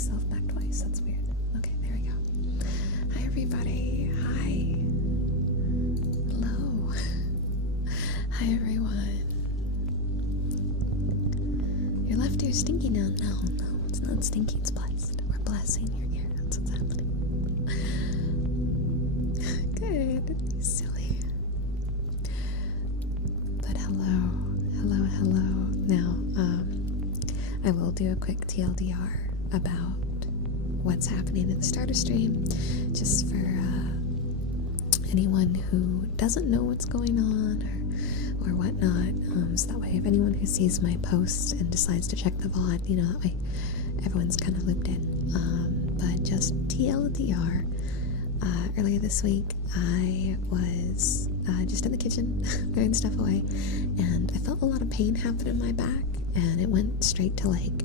myself back twice. That's weird. Okay, there we go. Hi, everybody. Hi. Hello. Hi, everyone. Your left ear's stinky now. No, it's not stinky. It's blessed. We're blessing your ear. That's what's happening. Good. You silly. But hello. Now, I will do a quick TLDR about what's happening in the starter stream, just for anyone who doesn't know what's going on or whatnot, so that way if anyone who sees my posts and decides to check the VOD, that way everyone's kind of looped in. But just TLDR, earlier this week I was just in the kitchen throwing stuff away, and I felt a lot of pain happen in my back, and it went straight to like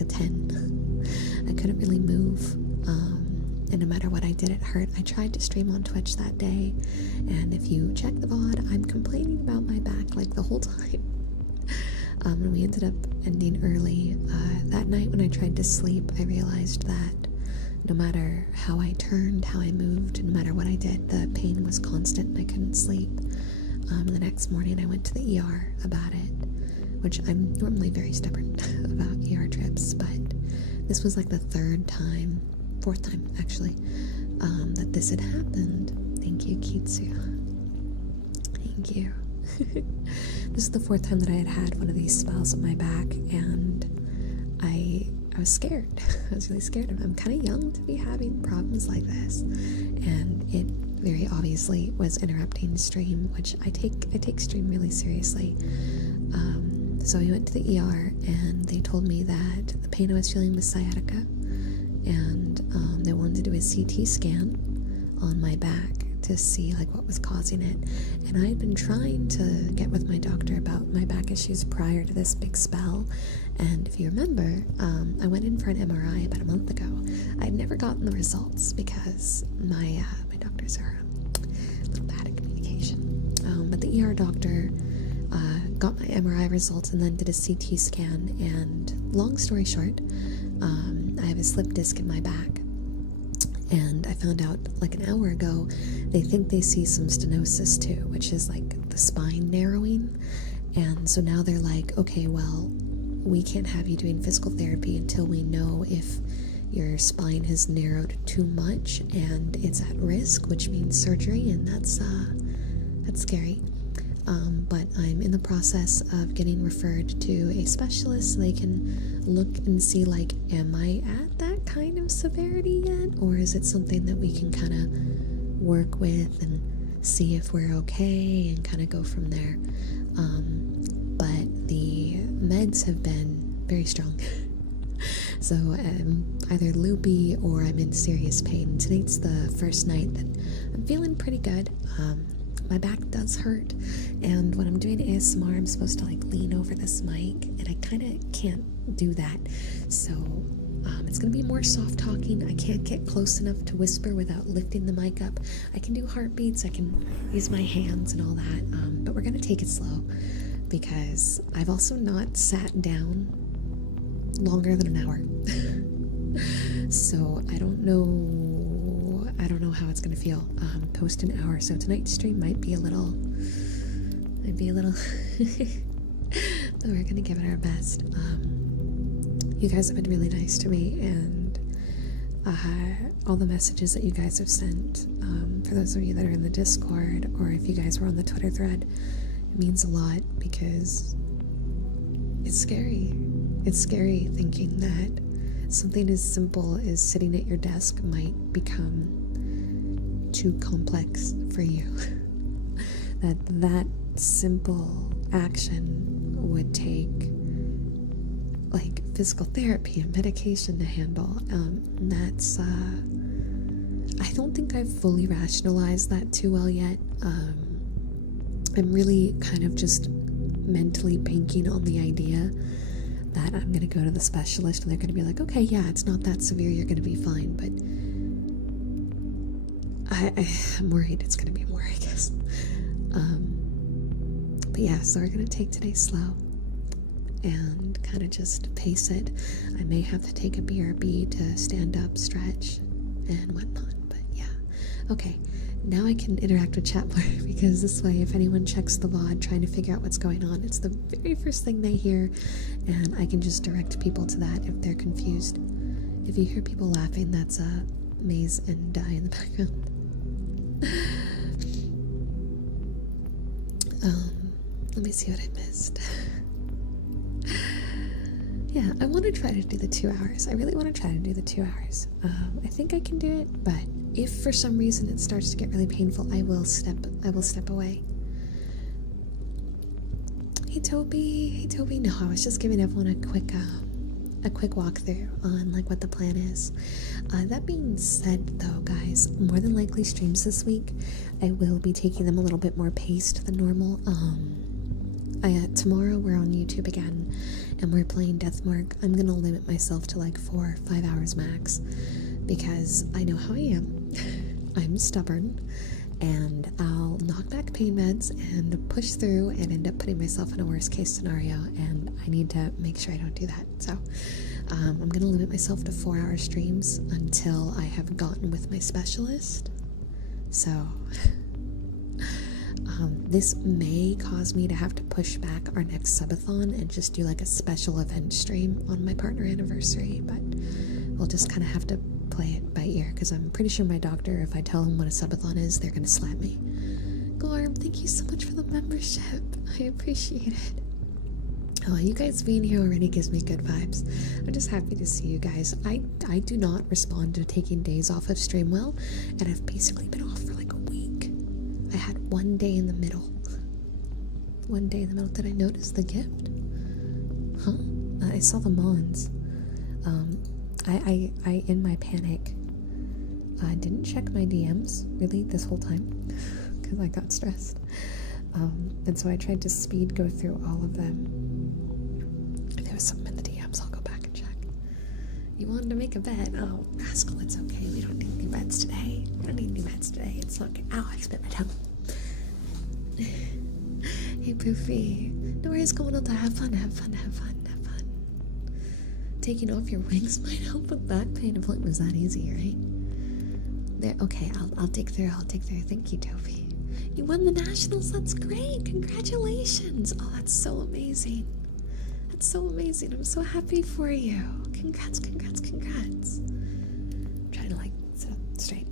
a 10. I couldn't really move, and no matter what I did, it hurt. I tried to stream on Twitch that day, and if you check the VOD, I'm complaining about my back like the whole time. And we ended up ending early. That night when I tried to sleep, I realized that no matter how I turned, how I moved, no matter what I did, the pain was constant and I couldn't sleep. The next morning I went to the ER about it, which I'm normally very stubborn about ER trips, but this was like the fourth time actually, that this had happened. Thank you, Kitsu. Thank you. This is the fourth time that I had one of these spells on my back, and I was scared. I was really scared. I'm kind of young to be having problems like this, and it very obviously was interrupting stream, which I take stream really seriously. So I went to the ER, and they told me that the pain I was feeling was sciatica, and they wanted to do a CT scan on my back to see like what was causing it. And I had been trying to get with my doctor about my back issues prior to this big spell, and if you remember, I went in for an MRI about a month ago. I'd never gotten the results because my doctors are a little bad at communication, but the ER doctor got my MRI results and then did a CT scan, and long story short, I have a slip disc in my back, and I found out like an hour ago they think they see some stenosis too, which is like the spine narrowing. And so now they're like, okay, well, we can't have you doing physical therapy until we know if your spine has narrowed too much and it's at risk, which means surgery, and that's scary. But I'm in the process of getting referred to a specialist so they can look and see, like, am I at that kind of severity yet? Or is it something that we can kind of work with and see if we're okay and kind of go from there? But the meds have been very strong. So I'm either loopy or I'm in serious pain. Tonight's the first night that I'm feeling pretty good. My back does hurt, and when I'm doing ASMR, I'm supposed to like lean over this mic, and I kind of can't do that. So it's gonna be more soft talking. I can't get close enough to whisper without lifting the mic up. I can do heartbeats, I can use my hands and all that, but we're gonna take it slow because I've also not sat down longer than an hour. So I don't know how it's gonna feel post an hour. So tonight's stream might be a little but we're gonna give it our best. You guys have been really nice to me, and all the messages that you guys have sent, for those of you that are in the Discord, or if you guys were on the Twitter thread, it means a lot, because it's scary. It's scary thinking that something as simple as sitting at your desk might become too complex for you. that simple action would take like physical therapy and medication to handle. That's I don't think I've fully rationalized that too well yet. I'm really kind of just mentally banking on the idea that I'm gonna go to the specialist and they're gonna be like, okay, yeah, it's not that severe, you're gonna be fine. But I'm worried it's gonna be more, I guess. But yeah, so we're gonna take today slow, and kind of just pace it. I may have to take a BRB to stand up, stretch, and whatnot, but yeah. Okay, now I can interact with chat more, because this way, if anyone checks the VOD trying to figure out what's going on, it's the very first thing they hear, and I can just direct people to that if they're confused. If you hear people laughing, that's Maze and Die in the background. Let me see what I missed. Yeah, I want to try to do the 2 hours. I really want to try to do the 2 hours. I think I can do it, but if for some reason it starts to get really painful, I will step away. Hey Toby. No, I was just giving everyone a quick walkthrough on like what the plan is. That being said, though, guys, more than likely streams this week, I will be taking them a little bit more paced than normal. Tomorrow we're on YouTube again, and we're playing Deathmark. I'm gonna limit myself to like 4 or 5 hours max, because I know how I am. I'm stubborn, and I'll knock back pain meds and push through and end up putting myself in a worst case scenario, and I need to make sure I don't do that. So I'm gonna limit myself to 4-hour streams until I have gotten with my specialist. So this may cause me to have to push back our next subathon and just do like a special event stream on my partner anniversary, but we'll just kind of have to play it by ear, because I'm pretty sure my doctor, if I tell him what a subathon is, they're gonna slap me. Gorm, thank you so much for the membership. I appreciate it. Oh, you guys being here already gives me good vibes. I'm just happy to see you guys. I do not respond to taking days off of Streamwell, and I've basically been off for like a week. I had 1 day in the middle. 1 day in the middle. Did I notice the gift? Huh? I saw the Mons. I in my panic, didn't check my DMs really this whole time because I got stressed. And so I tried to speed go through all of them. If there was something in the DMs, I'll go back and check. You wanted to make a bet? Oh, rascal, it's okay. We don't need new bets today. It's okay. Ow, I spit my tongue. Hey, Poofy. No worries, going on to have fun. Taking off your wings might help with back pain. If it was that easy, right? There. Okay, I'll dig through. Thank you, Toby. You won the nationals. That's great. Congratulations. Oh, that's so amazing. I'm so happy for you. Congrats. I'm trying to like sit up straight.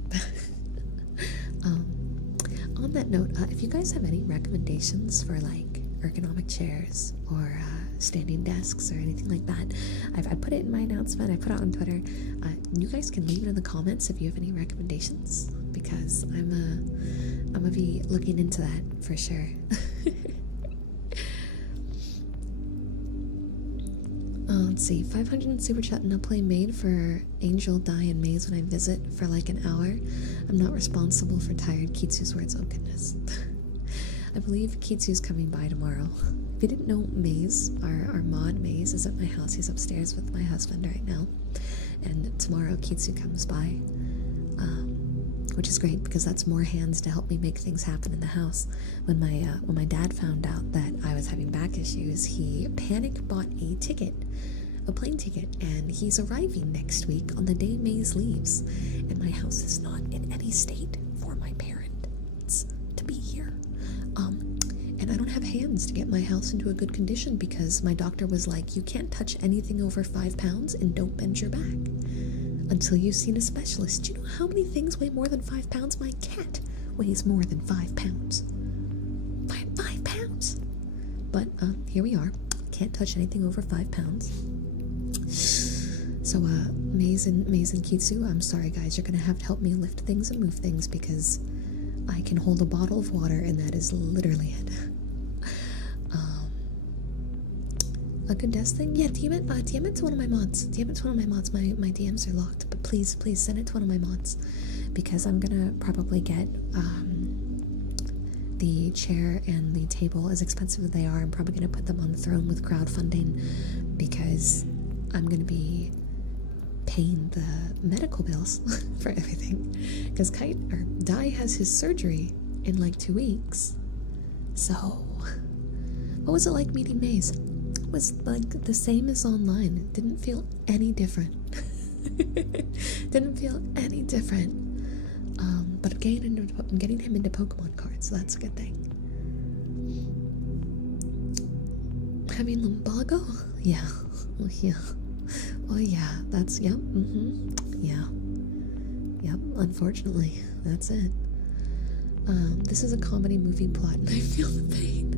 On that note, if you guys have any recommendations for like ergonomic chairs or standing desks or anything like that, I put it in my announcement. I put it on Twitter. You guys can leave it in the comments if you have any recommendations, because I'm gonna be looking into that for sure. Let's see, 500 super chat and I'll play maid for Angel, Die, and Maze when I visit for like an hour. I'm not responsible for tired Kitsu's words. Oh goodness. I believe Kitsu's coming by tomorrow. If you didn't know, Maze, our mod Maze, is at my house. He's upstairs with my husband right now. And tomorrow Kitsu comes by, which is great because that's more hands to help me make things happen in the house. When my dad found out that I was having back issues, he panic bought a plane ticket, and he's arriving next week on the day Maze leaves. And my house is not in any state for my parents to be here. And I don't have hands to get my house into a good condition because my doctor was like, you can't touch anything over 5 pounds and don't bend your back until you've seen a specialist. Do you know how many things weigh more than 5 pounds? My cat weighs more than 5 pounds. 5 pounds? But here we are. Can't touch anything over 5 pounds. So Maze and Kitsu, I'm sorry guys, you're gonna have to help me lift things and move things because I can hold a bottle of water and that is literally it. A good desk thing? Yeah, DM it to one of my mods. My DMs are locked, but please send it to one of my mods because I'm gonna probably get the chair and the table, as expensive as they are. I'm probably gonna put them on the throne with crowdfunding because I'm gonna be paying the medical bills for everything because Die has his surgery in like 2 weeks. So what was it like meeting Maze? was like the same as online. It didn't feel any different. Didn't feel any different. But I'm getting him into Pokemon cards, so that's a good thing. Having lumbago? Yeah. Oh, yeah. Oh, yeah. That's, yep. Yeah. Yep. Unfortunately, that's it. This is a comedy movie plot, and I feel the pain.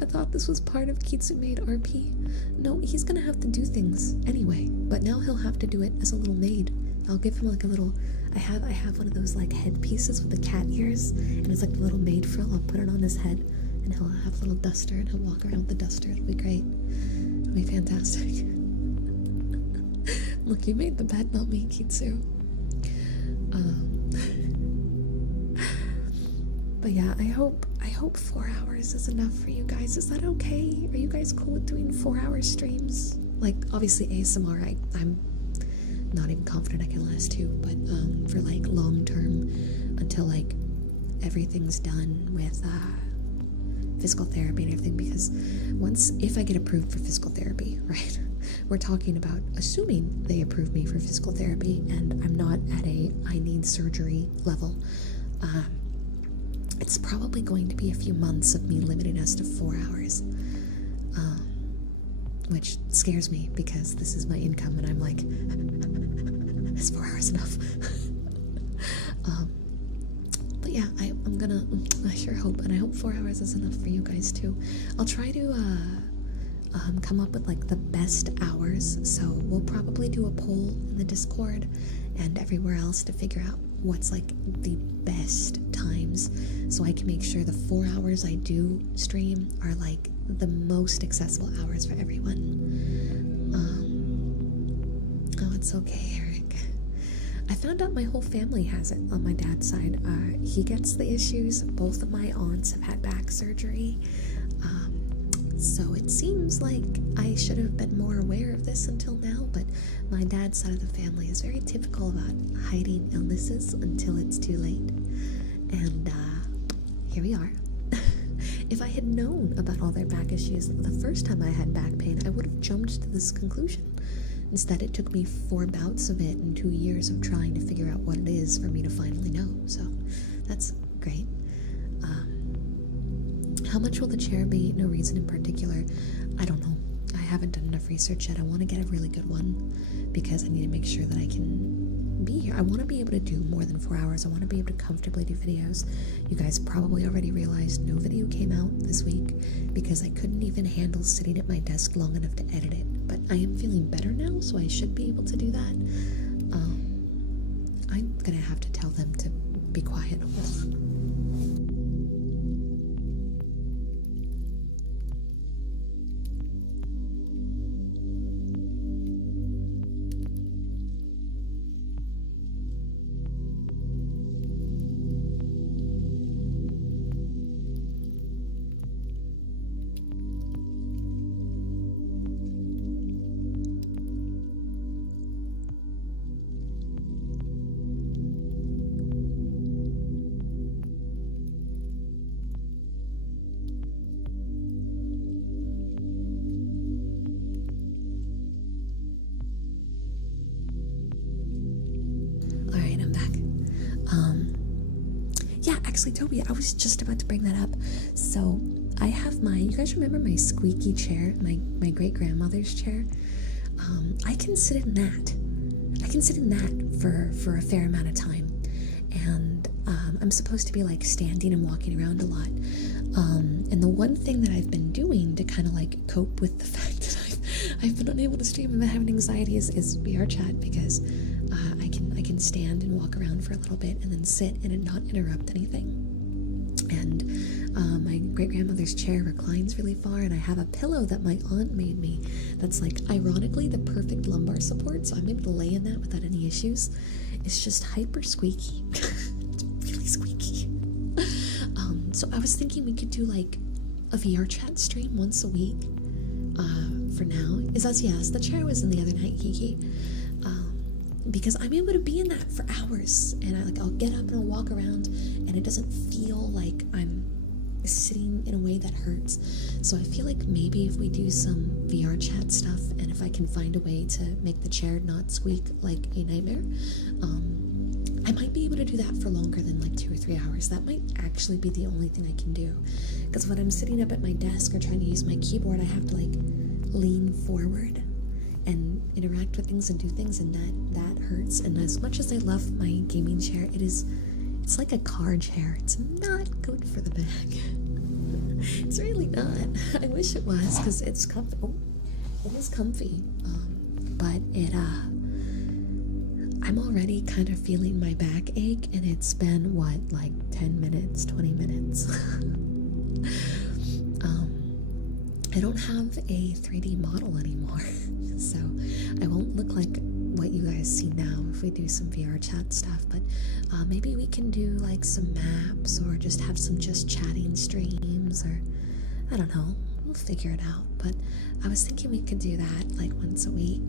I thought this was part of Kitsumaid RP. No, he's gonna have to do things anyway, but now he'll have to do it as a little maid. I'll give him like a little, I have one of those like headpieces with the cat ears, and it's like the little maid frill. I'll put it on his head, and he'll have a little duster, and he'll walk around with the duster. It'll be great. It'll be fantastic. Look, you made the bet, not me, Kitsu. But yeah, I hope 4 hours is enough for you guys. Is that okay? Are you guys cool with doing 4-hour streams? Like, obviously ASMR, I'm not even confident I can last 2, but for like long term, until like everything's done with physical therapy and everything, because if I get approved for physical therapy, right, we're talking about assuming they approve me for physical therapy and I'm not at a I need surgery level. It's probably going to be a few months of me limiting us to 4 hours, which scares me because this is my income and I'm like, is 4 hours enough? But yeah, I sure hope, and I hope 4 hours is enough for you guys too. I'll try to come up with like the best hours, so we'll probably do a poll in the Discord and everywhere else to figure out what's like the best times, so I can make sure the 4 hours I do stream are like the most accessible hours for everyone. Oh, it's okay, Eric. I found out my whole family has it on my dad's side. He gets the issues. Both of my aunts have had back surgery. So it seems like I should have been more aware of this until now, but my dad's side of the family is very typical about hiding illnesses until it's too late. And here we are. If I had known about all their back issues the first time I had back pain, I would have jumped to this conclusion. Instead, it took me 4 bouts of it and 2 years of trying to figure out what it is for me to finally know. So that's great. How much will the chair be? No reason in particular. I don't know. I haven't done enough research yet. I want to get a really good one because I need to make sure that I can be here. I want to be able to do more than 4 hours. I want to be able to comfortably do videos. You guys probably already realized no video came out this week because I couldn't even handle sitting at my desk long enough to edit it. But I am feeling better now, so I should be able to do that. I'm gonna have to tell them to be quiet. Actually, Toby, I was just about to bring that up. So I have you guys remember my squeaky chair, my great-grandmother's chair? I can sit in that. For a fair amount of time. And I'm supposed to be like standing and walking around a lot. And the one thing that I've been doing to kind of like cope with the fact that I've been unable to stream and having anxiety is VR chat, because I can stand and walk around for a little bit and then sit and not interrupt anything. And my great-grandmother's chair reclines really far, and I have a pillow that my aunt made me that's like ironically the perfect lumbar support, so I'm able to lay in that without any issues. It's just hyper squeaky. It's really squeaky. So I was thinking we could do like a VR chat stream once a week for now. Yes, the chair was in the other night, Kiki. Because I'm able to be in that for hours, and I'll get up and I'll walk around, and it doesn't feel like I'm sitting in a way that hurts. So I feel like maybe if we do some VR chat stuff, and if I can find a way to make the chair not squeak like a nightmare, I might be able to do that for longer than like 2 or 3 hours. That might actually be the only thing I can do, because when I'm sitting up at my desk or trying to use my keyboard, I have to like lean forward and interact with things and do things, and that hurts. And as much as I love my gaming chair, it's like a car chair. It's not good for the back. It's really not. I wish it was, because it's comfy. Oh, it is comfy, but I'm already kind of feeling my back ache, and it's been like 10 minutes, 20 minutes. I don't have a 3D model anymore, so I won't look like what you guys see now if we do some VR chat stuff, but maybe we can do like some maps, or just have some just chatting streams, or I don't know, we'll figure it out. But I was thinking we could do that like once a week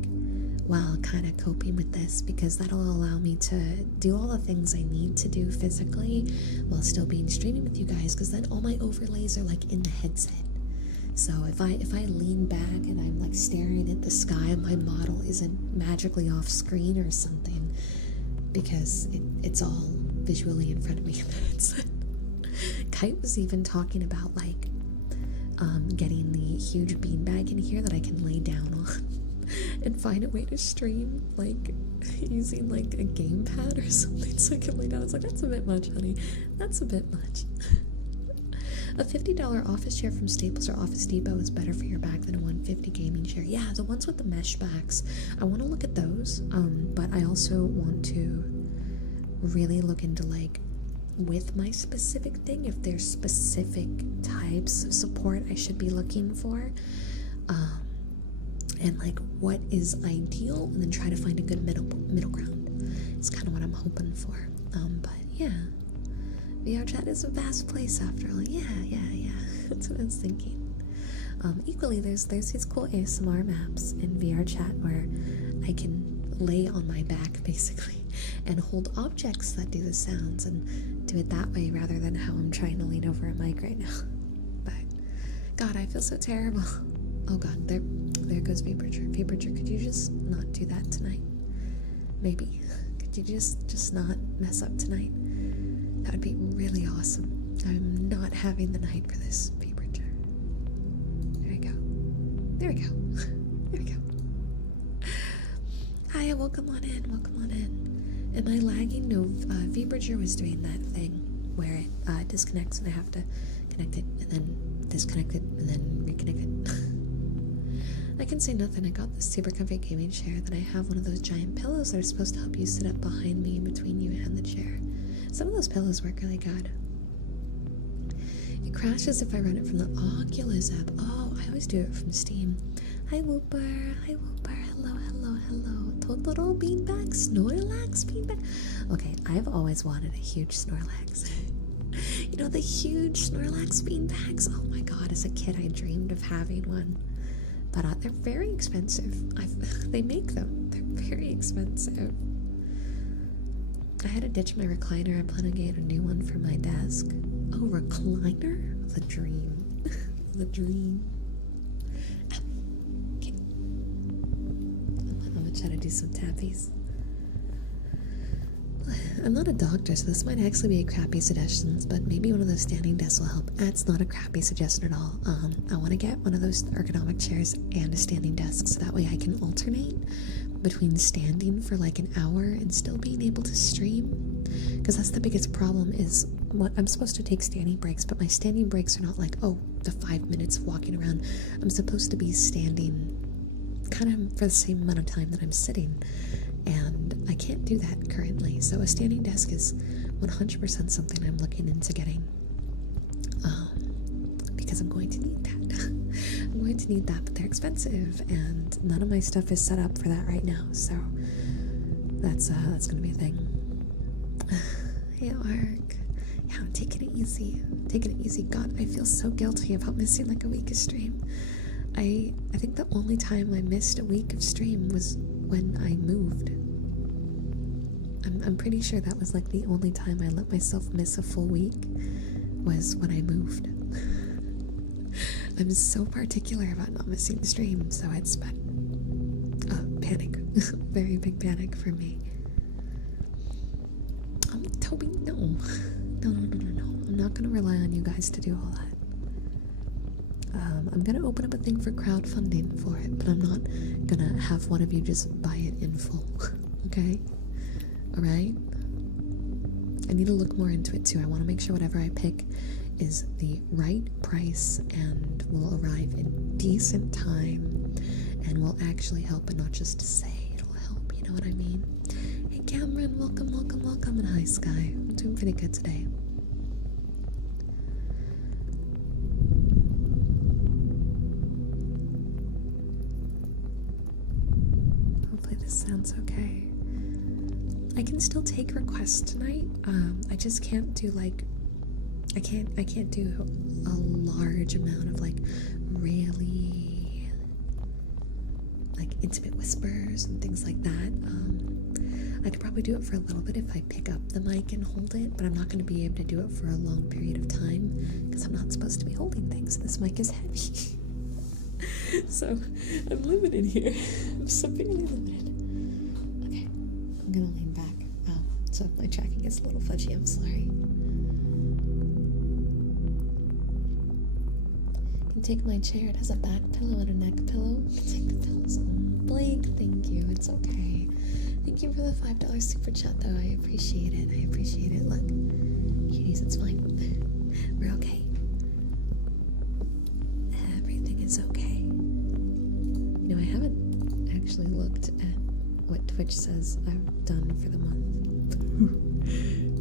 while kind of coping with this, because that'll allow me to do all the things I need to do physically while still being streaming with you guys, because then all my overlays are like in the headset. So if I lean back and I'm like staring at the sky, my model isn't magically off screen or something, because it's all visually in front of me in the headset. Kite was even talking about like getting the huge beanbag in here that I can lay down on and find a way to stream like using like a gamepad or something, so I can lay down. It's like, that's a bit much, honey. That's a bit much. A $50 office chair from Staples or Office Depot is better for your back than a $150 gaming chair. Yeah, the ones with the mesh backs. I want to look at those, but I also want to really look into like with my specific thing, if there's specific types of support I should be looking for, and like what is ideal, and then try to find a good middle ground. It's kind of what I'm hoping for. But yeah. VR chat is a vast place after all. Yeah. That's what I was thinking. Equally, there's these cool ASMR maps in VR chat where I can lay on my back, basically, and hold objects that do the sounds, and do it that way rather than how I'm trying to lean over a mic right now. But, God, I feel so terrible. Oh, God, there goes Vibridger. Vibridger, could you just not do that tonight? Maybe. Could you just not mess up tonight? That would be really awesome. I'm not having the night for this, Vibridger. There we go. There we go. There we go. Hi, welcome on in. Welcome on in. Am I lagging? No, Vibridger was doing that thing where it disconnects and I have to connect it and then disconnect it and then reconnect it. I can say nothing. I got this super comfy gaming chair. Then I have one of those giant pillows that are supposed to help you sit up behind me in between you and the chair. Some of those pillows work really good. It crashes if I run it from the Oculus app. Oh, I always do it from Steam. Hi, Whooper. Hi, Whooper. Hello, hello, hello. Totoro beanbag, Snorlax beanbag. Okay, I've always wanted a huge Snorlax. You know, the huge Snorlax beanbags? Oh my God, as a kid I dreamed of having one. But they're very expensive. They make them. They're very expensive. I had to ditch my recliner. I plan on getting a new one for my desk. Oh, recliner? The dream. The dream. Okay. I'm gonna try to do some tappies. I'm not a doctor, so this might actually be a crappy suggestion, but maybe one of those standing desks will help. It's not a crappy suggestion at all. I want to get one of those ergonomic chairs and a standing desk, so that way I can alternate between standing for like an hour and still being able to stream. Because that's the biggest problem, is what I'm supposed to take standing breaks, but my standing breaks are not like, oh, the 5 minutes of walking around. I'm supposed to be standing kind of for the same amount of time that I'm sitting, and I can't do that currently. So a standing desk is 100% something I'm looking into getting, because I'm going to need that. I'm going to need that, but they're expensive, and none of my stuff is set up for that right now, so that's gonna be a thing. Hey, Ark. Yeah, I'm taking it easy. Taking it easy. God, I feel so guilty about missing like a week of stream. I think the only time I missed a week of stream was when I moved. I'm pretty sure that was like the only time I let myself miss a full week was when I moved. I'm so particular about not missing the stream, so it's been panic. Very big panic for me. Toby, no. No. I'm not gonna rely on you guys to do all that. I'm gonna open up a thing for crowdfunding for it, but I'm not gonna have one of you just buy it in full. Okay? Alright? I need to look more into it too. I want to make sure whatever I pick is the right price and will arrive in decent time and will actually help, and not just to say it'll help, you know what I mean? Hey Cameron, welcome, and hi Sky. I'm doing pretty good today. Hopefully this sounds okay. I can still take requests tonight. I just can't do like, I can't do a large amount of like really like intimate whispers and things like that. I could probably do it for a little bit if I pick up the mic and hold it, but I'm not going to be able to do it for a long period of time because I'm not supposed to be holding things. This mic is heavy. So I'm limited here. I'm severely limited. Okay, I'm gonna lean back. So if my tracking is a little fudgy, I'm sorry. You can take my chair. It has a back pillow and a neck pillow. You can take the pillows on. Blake, thank you. It's okay. Thank you for the $5 super chat, though. I appreciate it. Look, cuties, it's fine. We're okay. Everything is okay. You know, I haven't actually looked at what Twitch says I've done for the month.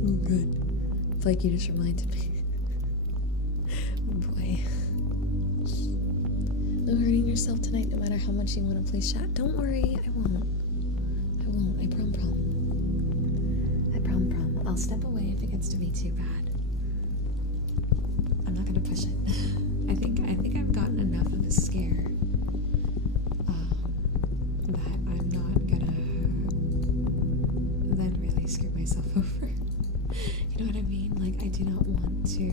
Oh, good. Like you just reminded me. Oh boy. No hurting yourself tonight, no matter how much you want to play chat. Don't worry, I won't. I prom. I'll step away if it gets to be too bad. I'm not gonna push it. I think I've gotten enough of a scare that I'm not gonna then really screw myself over. You know what I mean? Like, I do not want to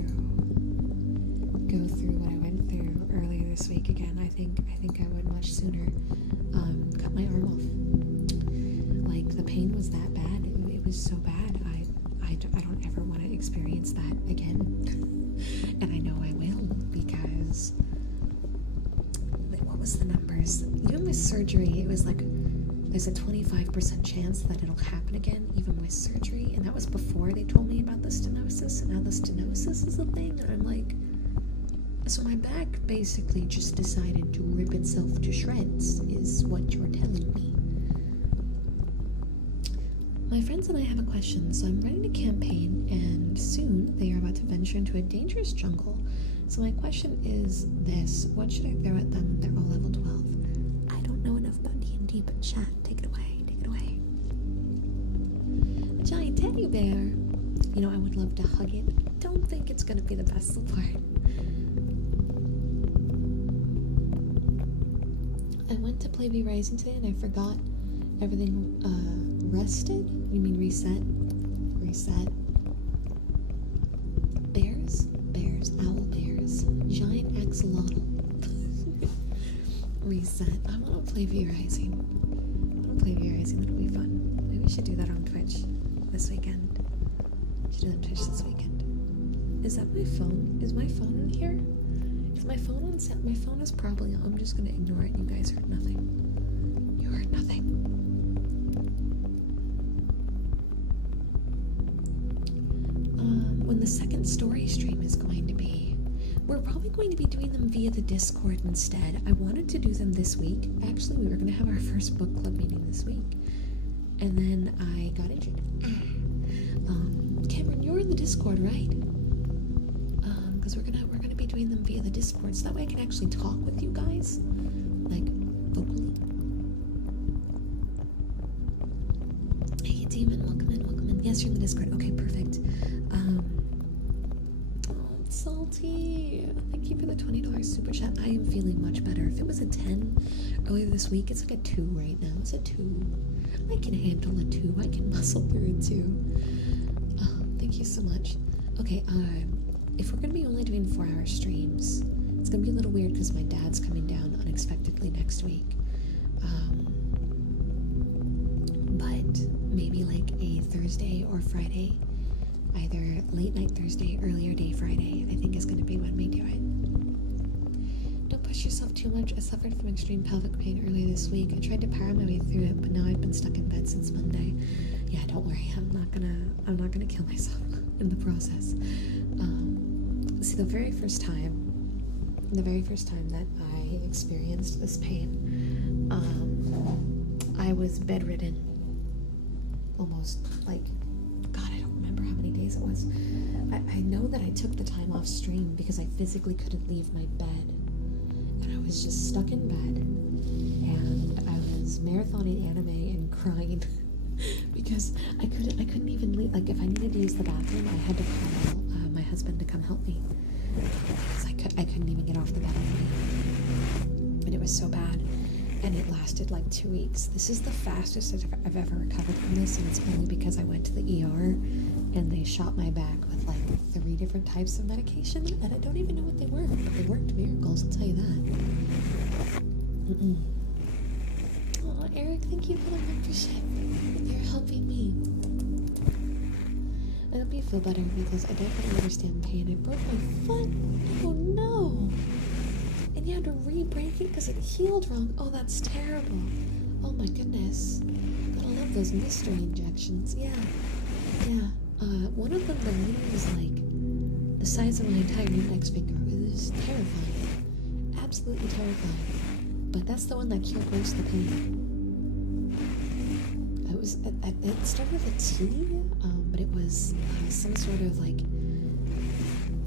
go through what I went through earlier this week again. I think I would much sooner cut my arm off. Like, the pain was that bad. It was so bad. I don't ever want to experience that again. And I know I will, because what was the numbers? Even with surgery, it was like there's a 25% chance that it'll happen again, even with surgery. And that was before they told me about the stenosis. And now the stenosis is a thing. And I'm like, so my back basically just decided to rip itself to shreds, is what you're telling me. My friends and I have a question. So I'm running a campaign, and soon they are about to venture into a dangerous jungle. So my question is this: what should I throw at them? They're all level 12. I don't know enough about D&D, but chat, take it away. A giant teddy bear. You know, I would love to hug it. I don't think it's gonna be the best support. I went to play V Rising today and I forgot everything rested? You mean reset? Reset. Bears, owl bears, giant axolotl. Reset. I want to play V Rising. That'll be fun. Maybe we should do that on Twitch this weekend. Is that my phone? Is my phone in here? Is my phone on set? My phone is probably on. I'm just gonna ignore it. You guys heard nothing. You heard nothing. When the second story stream is going to be. We're probably going to be doing them via the Discord instead. I wanted to do them this week. Actually, we were going to have our first book club meeting this week. And then I got injured. Cameron, you're in the Discord, right? Because we're gonna be doing them via the Discord, so that way I can actually talk with you guys, like, vocally. Hey, Demon, welcome in. Yes, you're in the Discord. Okay, perfect. Salty. Thank you for the $20 super chat. I am feeling much better. If it was a 10 earlier this week, it's like a 2 right now. It's a 2. I can handle a 2. I can muscle through a 2. Thank you so much. Okay, if we're gonna be only doing 4-hour streams, It's gonna be a little weird because my dad's coming down unexpectedly next week. But maybe like a Thursday or Friday, either late night Thursday, earlier day Friday, I think is gonna be when we do it. Don't push yourself too much. I suffered from extreme pelvic pain earlier this week. I tried to power my way through it, but now I've been stuck in bed since Monday. Yeah, don't worry. I'm not gonna kill myself in the process. See, the very first time that I experienced this pain, I was bedridden. Almost like, God, I don't remember how many days it was. I know that I took the time off stream because I physically couldn't leave my bed. And I was just stuck in bed. And I was marathoning anime and crying because I couldn't even leave. Like, if I needed to use the bathroom, I had to call my husband to come help me. Because I couldn't even get off the bed already. And it was so bad. And it lasted like 2 weeks. This is the fastest I've ever recovered from this, and it's only because I went to the ER and they shot my back with like 3 different types of medication, and I don't even know what they were, but they worked miracles, I'll tell you that. Oh, Eric, thank you for the membership. You're helping me. I hope you feel better because I definitely understand pain. I broke my foot. Oh no. And you had to re-break it because it healed wrong. Oh, that's terrible. Oh my goodness. Gotta love those mystery injections. Yeah. One of them, the needle was like the size of my entire index finger. It was terrifying. Absolutely terrifying. But that's the one that cured most of the pain. It started with a T, but it was some sort of like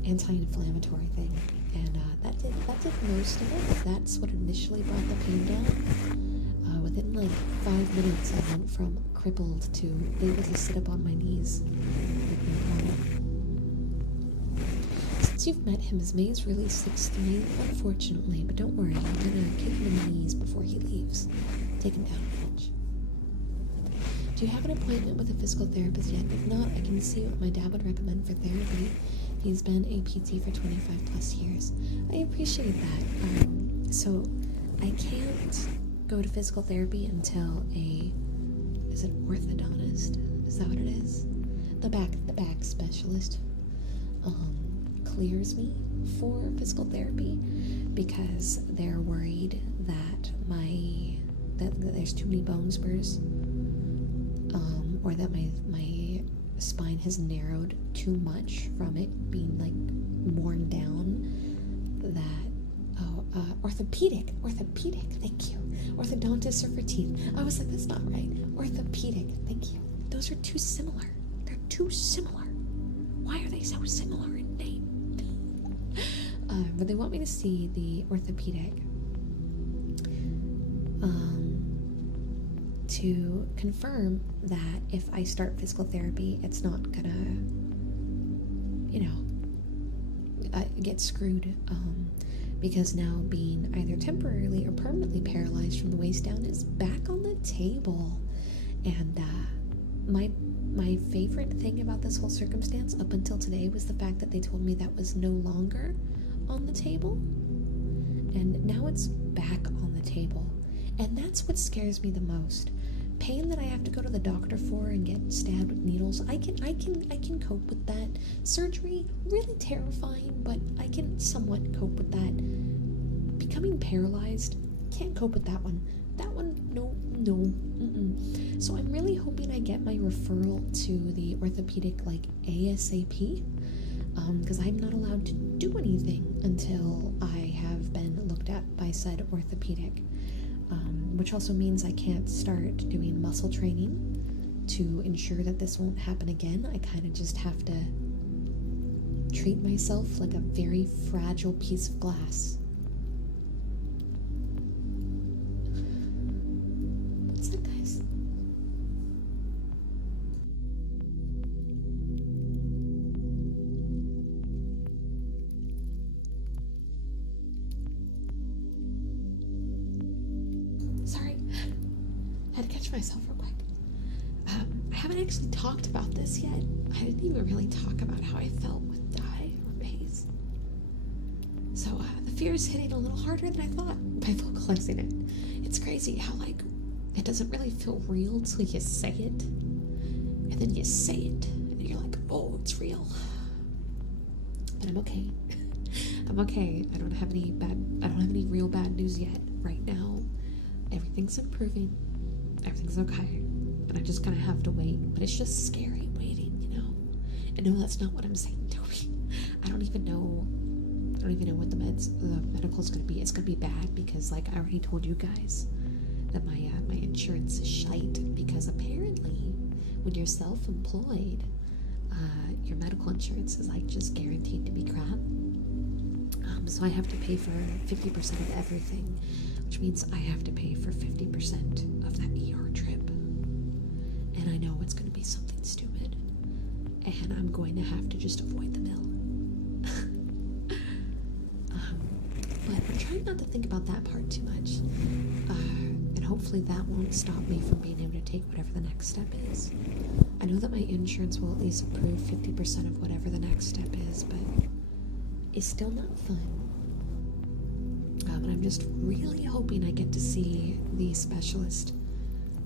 anti-inflammatory thing. And that did most of it. That's what initially brought the pain down. Within like 5 minutes, I went from crippled to able to sit up on my knees. Since you've met him, his May's really 6'3", unfortunately, but don't worry, I'm gonna kick him in the knees before he leaves. Take him down a notch. Do you have an appointment with a physical therapist yet? If not, I can see what my dad would recommend for therapy. He's been a PT for 25 plus years. I appreciate that. So I can't go to physical therapy until is it orthodontist? Is that what it is? The back specialist clears me for physical therapy because they're worried that that there's too many bone spurs, or that my spine has narrowed too much from it being like worn down. Orthopedic, thank you. Orthodontists are for teeth. I was like, that's not right. Orthopedic, thank you. Those are too similar. They're too similar. Why are they so similar in name? But they want me to see the orthopedic to confirm that if I start physical therapy, it's not gonna, get screwed. Because now being either temporarily or permanently paralyzed from the waist down is back on the table. And my favorite thing about this whole circumstance up until today was the fact that they told me that was no longer on the table. And now it's back on the table. And that's what scares me the most. Pain that I have to go to the doctor for and get stabbed with needles, I can cope with that. Surgery, really terrifying, but I can somewhat cope with that. Becoming paralyzed, can't cope with that one. That one, no. So I'm really hoping I get my referral to the orthopedic like ASAP, because I'm not allowed to do anything until I have been looked at by said orthopedic. Which also means I can't start doing muscle training to ensure that this won't happen again. I kind of just have to treat myself like a very fragile piece of glass. What's that, guys? Sorry, I had to catch myself real quick. I haven't actually talked about this yet. I didn't even really talk about how I felt with dye or base. So the fear is hitting a little harder than I thought by vocalizing it. It's crazy how, like, it doesn't really feel real until you say it. And then you say it, and you're like, oh, it's real. But I'm okay. I'm okay. I don't have any real bad news yet. Right now, everything's improving. Everything's okay. And I just kind of have to wait. But it's just scary waiting, you know? And no, that's not what I'm saying, Toby. I don't even know what the medical is going to be. It's going to be bad because, like, I already told you guys that my insurance is shite, because apparently when you're self-employed, your medical insurance is, like, just guaranteed to be crap. So I have to pay for 50% of everything, which means I have to pay for 50% of that ER trip. And I know it's going to be something stupid, and I'm going to have to just avoid the bill. But I'm trying not to think about that part too much. And hopefully that won't stop me from being able to take whatever the next step is. I know that my insurance will at least approve 50% of whatever the next step is, but it's still not fun. And I'm just really hoping I get to see the specialist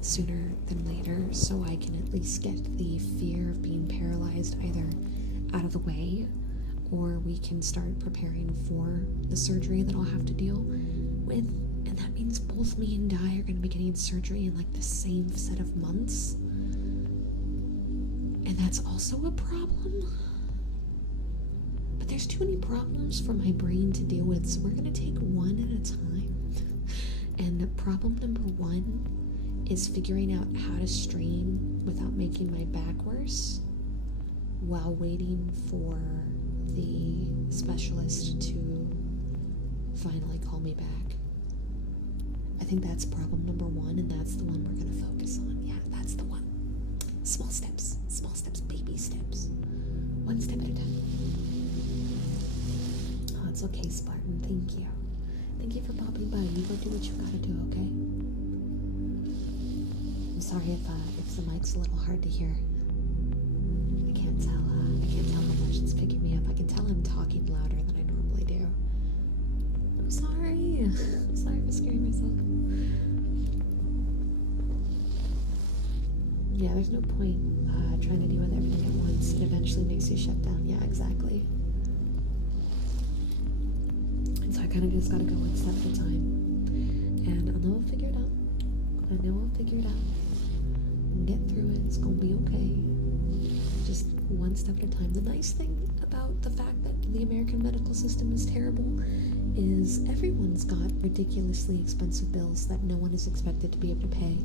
sooner than later, so I can at least get the fear of being paralyzed either out of the way, or we can start preparing for the surgery that I'll have to deal with. And that means both me and Di are going to be getting surgery in, like, the same set of months. And that's also a problem. But there's too many problems for my brain to deal with, so we're going to take one at a time. And problem number one is figuring out how to stream without making my back worse while waiting for the specialist to finally call me back. I think that's problem number one, and that's the one we're going to focus on. Yeah, that's the one. Small steps, baby steps. One step at a time. Oh, it's okay, Spartan. Thank you. Thank you for popping by. You go do what you gotta do, okay? I'm sorry if the mic's a little hard to hear. I can't tell how much it's picking me up. I can tell I'm talking louder than I normally do. I'm sorry. I'm sorry for scaring myself. Yeah, there's no point trying to deal with everything at once. It eventually makes you shut down. Yeah, exactly. And so I kind of just gotta go one step at a time. And I know I'll figure it out. And get through it. It's gonna be okay. Just one step at a time. The nice thing about the fact that the American medical system is terrible is everyone's got ridiculously expensive bills that no one is expected to be able to pay.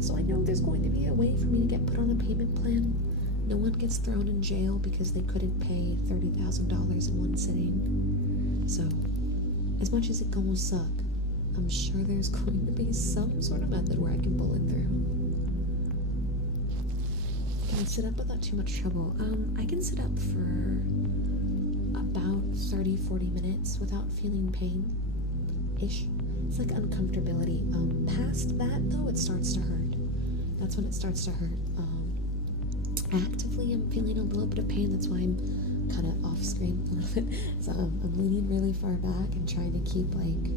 So I know there's going to be a way for me to get put on a payment plan. No one gets thrown in jail because they couldn't pay $30,000 in one sitting. So, as much as it gonna suck, I'm sure there's going to be some sort of method where I can pull it through. Can I sit up without too much trouble? I can sit up for about 30-40 minutes without feeling pain-ish. It's like uncomfortability. Past that, though, it starts to hurt. That's when it starts to hurt. Actively, I'm feeling a little bit of pain. That's why I'm kind of off screen a little bit. So I'm leaning really far back and trying to keep, like,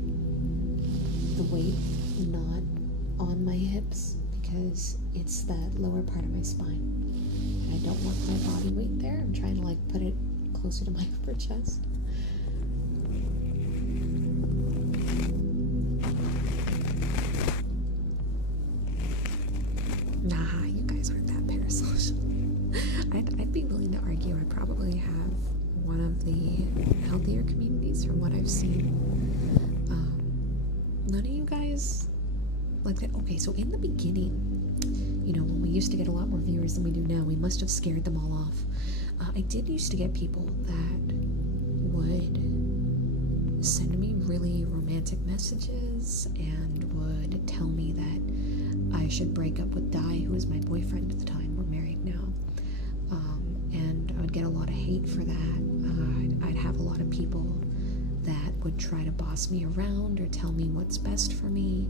the weight not on my hips, because it's that lower part of my spine. And I don't want my body weight there. I'm trying to, like, put it closer to my upper chest. Nah, you guys aren't that parasocial. I'd be willing to argue I probably have one of the healthier communities from what I've seen. None of you guys like that. Okay, so in the beginning, you know, when we used to get a lot more viewers than we do now, we must have scared them all off. I did used to get people that would send me really romantic messages and would tell me that I should break up with Di, who was my boyfriend at the time. We're married now. And I would get a lot of hate for that. I'd have a lot of people that would try to boss me around or tell me what's best for me.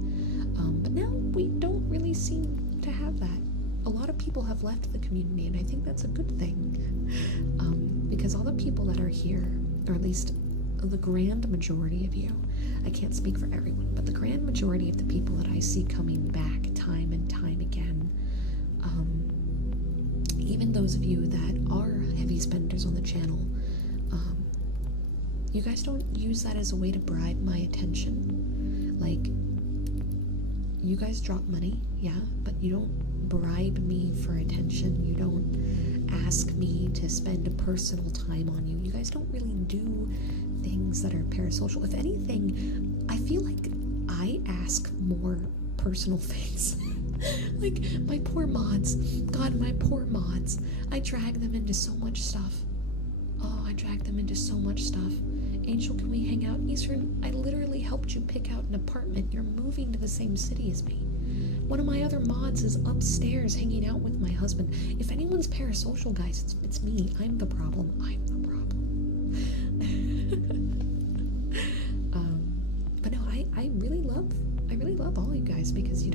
But now we don't really seem to have that. A lot of people have left the community, and I think that's a good thing. Because all the people that are here, or at least the grand majority of you, I can't speak for everyone, but the grand majority of the people that I see coming back time and time again, even those of you that are heavy spenders on the channel, you guys don't use that as a way to bribe my attention. Like, you guys drop money, yeah, but you don't bribe me for attention. You don't ask me to spend a personal time on you. You guys don't really do things that are parasocial. If anything, I feel like I ask more personal things. Like, my poor mods. God, my poor mods. I drag them into so much stuff. Oh, I drag them into so much stuff. Angel, can we hang out? Eastern, I literally helped you pick out an apartment. You're moving to the same city as me. One of my other mods is upstairs hanging out with my husband. If anyone's parasocial, guys, it's me. I'm the problem. I'm the problem. But no, I really love all you guys, because you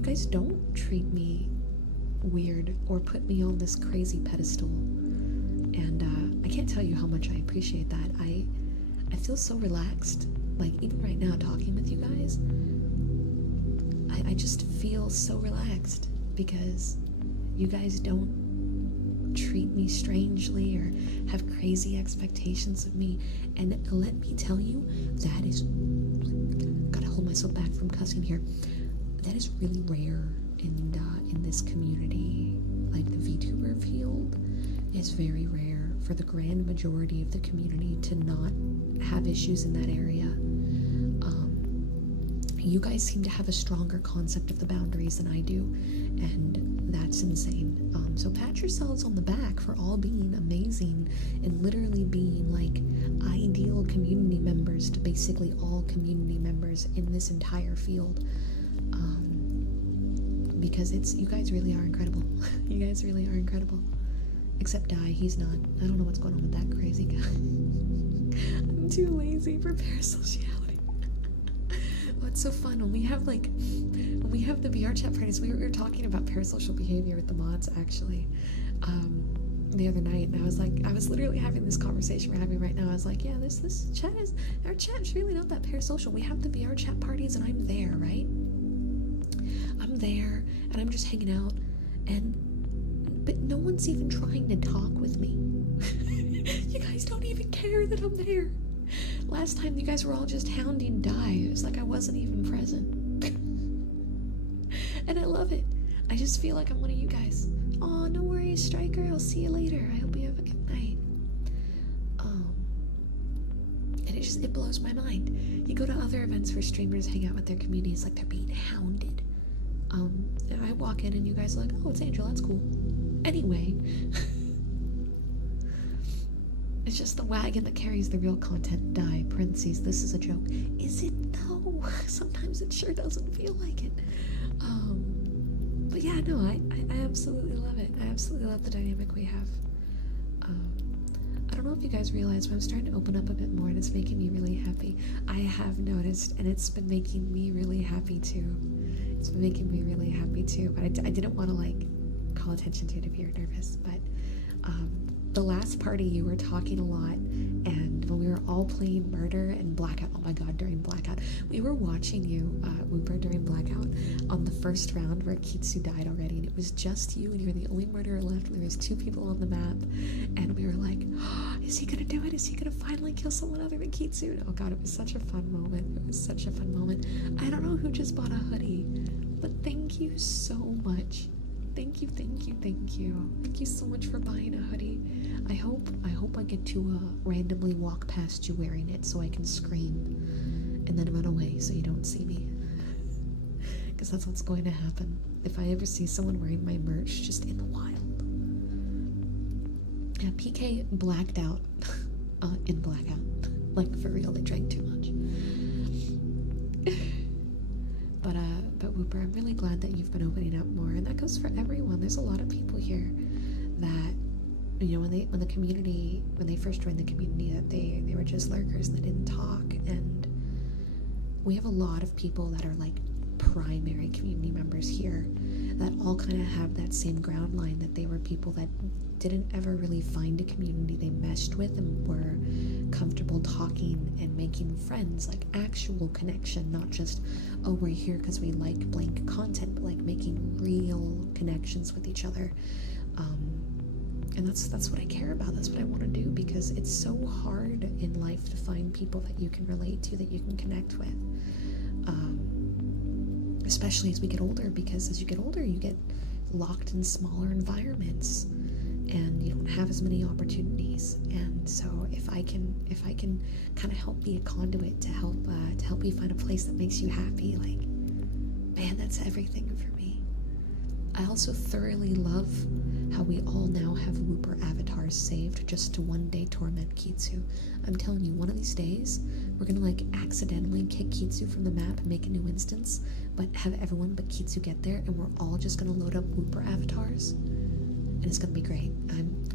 guys don't treat me weird or put me on this crazy pedestal. And I can't tell you how much I appreciate that. I feel so relaxed. Like, even right now talking with you guys, I just feel so relaxed because you guys don't treat me strangely or have crazy expectations of me. And let me tell you, that is, gotta hold myself back from cussing here, that is really rare in this community. Like, the VTuber field is very rare for the grand majority of the community to not have issues in that area. You guys seem to have a stronger concept of the boundaries than I do, and that's insane. So pat yourselves on the back for all being amazing and literally being like ideal community members to basically all community members in this entire field. Because you guys really are incredible. You guys really are incredible. Except Di, he's not. I don't know what's going on with that crazy guy. I'm too lazy for parasociality. Oh, it's so fun when we have the VR chat parties. We were talking about parasocial behavior with the mods actually the other night, and I was literally having this conversation we're having right now. I was like, yeah, our chat is really not that parasocial. We have the VR chat parties, and I'm there, right? I'm there, and I'm just hanging out, but no one's even trying to talk with me. You guys don't even care that I'm there. Last time, you guys were all just hounding Di. It was like I wasn't even present. And I love it. I just feel like I'm one of you guys. Oh, no worries, Striker. I'll see you later. I hope you have a good night. And it blows my mind. You go to other events where streamers hang out with their community. It's like they're being hounded. And I walk in and you guys are like, oh, it's Angel. That's cool. Anyway. It's just the wagon that carries the real content. Die, parentheses, this is a joke. Is it though? Sometimes it sure doesn't feel like it. But yeah, no, I absolutely love it. I absolutely love the dynamic we have. I don't know if you guys realize, but I'm starting to open up a bit more, and it's making me really happy. I have noticed, and it's been making me really happy too. It's been making me really happy too. But I didn't want to call attention to it if you're nervous, but the last party you were talking a lot, and when we were all playing Murder and Blackout, oh my god, during Blackout, we were watching you, Whooper, during Blackout, on the first round where Kitsu died already, and it was just you, and you were the only murderer left, and there was 2 people on the map, and we were like, oh, is he gonna do it? Is he gonna finally kill someone other than Kitsu? Oh god, it was such a fun moment. It was such a fun moment. I don't know who just bought a hoodie, but thank you so much. Thank you, thank you, thank you. Thank you so much for buying a hoodie. I hope I get to randomly walk past you wearing it so I can scream and then run away so you don't see me. Because that's what's going to happen if I ever see someone wearing my merch just in the wild. Yeah, PK blacked out in Blackout. Like, for real, they drank too much. But Whooper, I'm really glad that you've been opening up more, and that goes for everyone. There's a lot of people here that, you know, when they first joined the community, that they were just lurkers and they didn't talk, and we have a lot of people that are like primary community members here that all kind of have that same ground line, that they were people that didn't ever really find a community they meshed with and were comfortable talking and making friends, like actual connection, not just, oh, we're here because we like blank content, but like making real connections with each other. And that's what I care about. That's what I want to do, because it's so hard in life to find people that you can relate to, that you can connect with. Especially as we get older, because as you get older, you get locked in smaller environments and you don't have as many opportunities. And so if I can kind of help be a conduit to help you find a place that makes you happy, like, man, that's everything for me. I also thoroughly love how we all now have Wooper avatars saved just to one day torment Kitsu. I'm telling you, one of these days, we're gonna like accidentally kick Kitsu from the map and make a new instance, but have everyone but Kitsu get there, and we're all just gonna load up Wooper avatars, and it's gonna be great.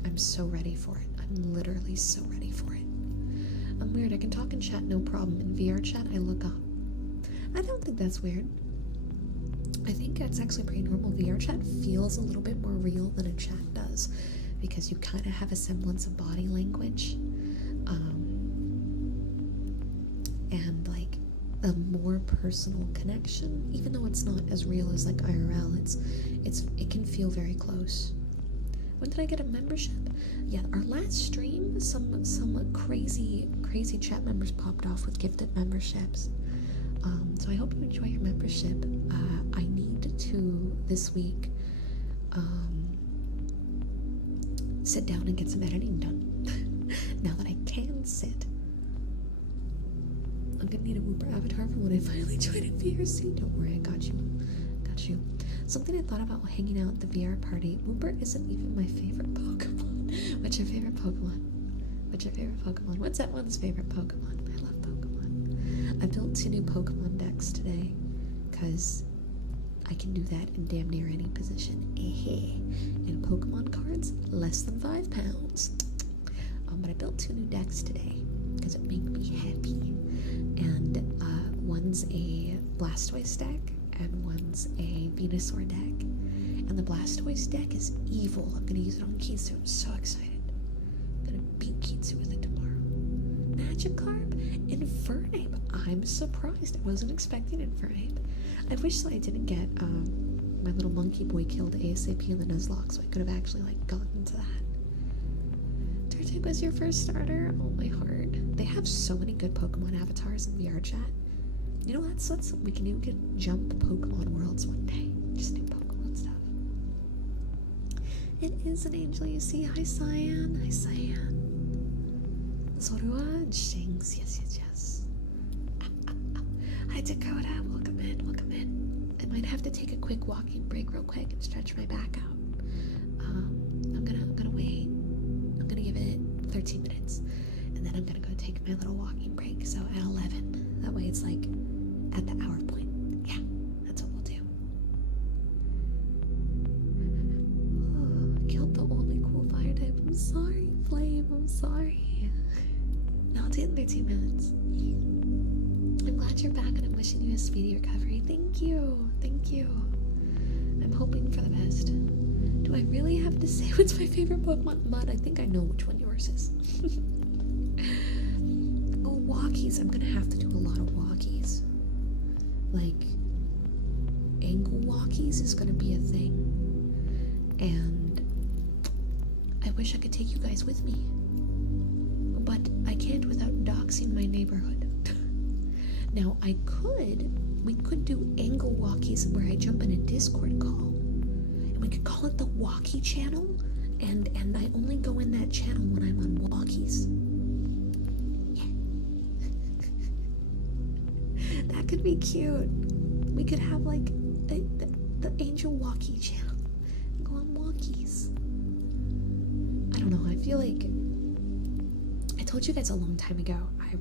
I'm so ready for it. I'm literally so ready for it. I'm weird. I can talk in chat, no problem. In VR chat, I look up. I don't think that's weird. I think that's actually pretty normal. VR chat feels a little bit more real than a chat does, because you kind of have a semblance of body language, and like a more personal connection, even though it's not as real as like IRL. It can feel very close. When did I get a membership? Yeah, our last stream, some crazy chat members popped off with gifted memberships. So I hope you enjoy your membership. I need to, this week, sit down and get some editing done. Now that I can sit. I'm gonna need a Wooper avatar for when I finally join in VRC. Don't worry, I got you. Something I thought about while hanging out at the VR party. Wooper isn't even my favorite Pokemon. What's your favorite Pokemon? What's that one's favorite Pokemon? I love Pokemon. I built 2 new Pokemon decks today, because I can do that in damn near any position. And Pokemon cards, less than 5 pounds. But I built 2 new decks today, because it made me happy. And one's a Blastoise deck, and one's a Venusaur deck. And the Blastoise deck is evil. I'm going to use it on Kitsu. I'm so excited. I'm going to beat Kitsu with it tomorrow. Magikarp? Infernape. I'm surprised. I wasn't expecting Infernape. I wish I didn't get my little monkey boy killed ASAP in the Nuzlocke, so I could have actually like gotten into that. Turtwig was your first starter? Oh my heart. They have so many good Pokemon avatars in VR chat. You know, that's something we can do. We can jump Pokemon worlds one day. Just do Pokemon stuff. It is an angel you see. Hi, Cyan. Zorua, Jinx. Yes. Hi, Dakota. Welcome in. I might have to take a quick walking break real quick and stretch my back out. I'm gonna wait. I'm gonna give it 13 minutes. And then I'm gonna go take my little walking break. So at 11. That way it's like at the hour point. Yeah, that's what we'll do. Oh, killed the only cool fire type. I'm sorry, Flame. I'm sorry. No, it's in 13 minutes. I'm glad you're back, and I'm wishing you a speedy recovery. Thank you. I'm hoping for the best. Do I really have to say what's my favorite Pokemon? Mud, I think I know which one yours is. Oh, walkies. I'm gonna have to do a lot of walkies. Like, angle walkies is gonna be a thing. And I wish I could take you guys with me. But I can't without doxing my neighborhood. Now, we could do angle walkies where I jump in a Discord call. And we could call it the walkie channel. And I only go in that channel when I'm on walkies. That could be cute. We could have like the Angel Walkie channel. Go on walkies. I don't know. I feel like I told you guys a long time ago. I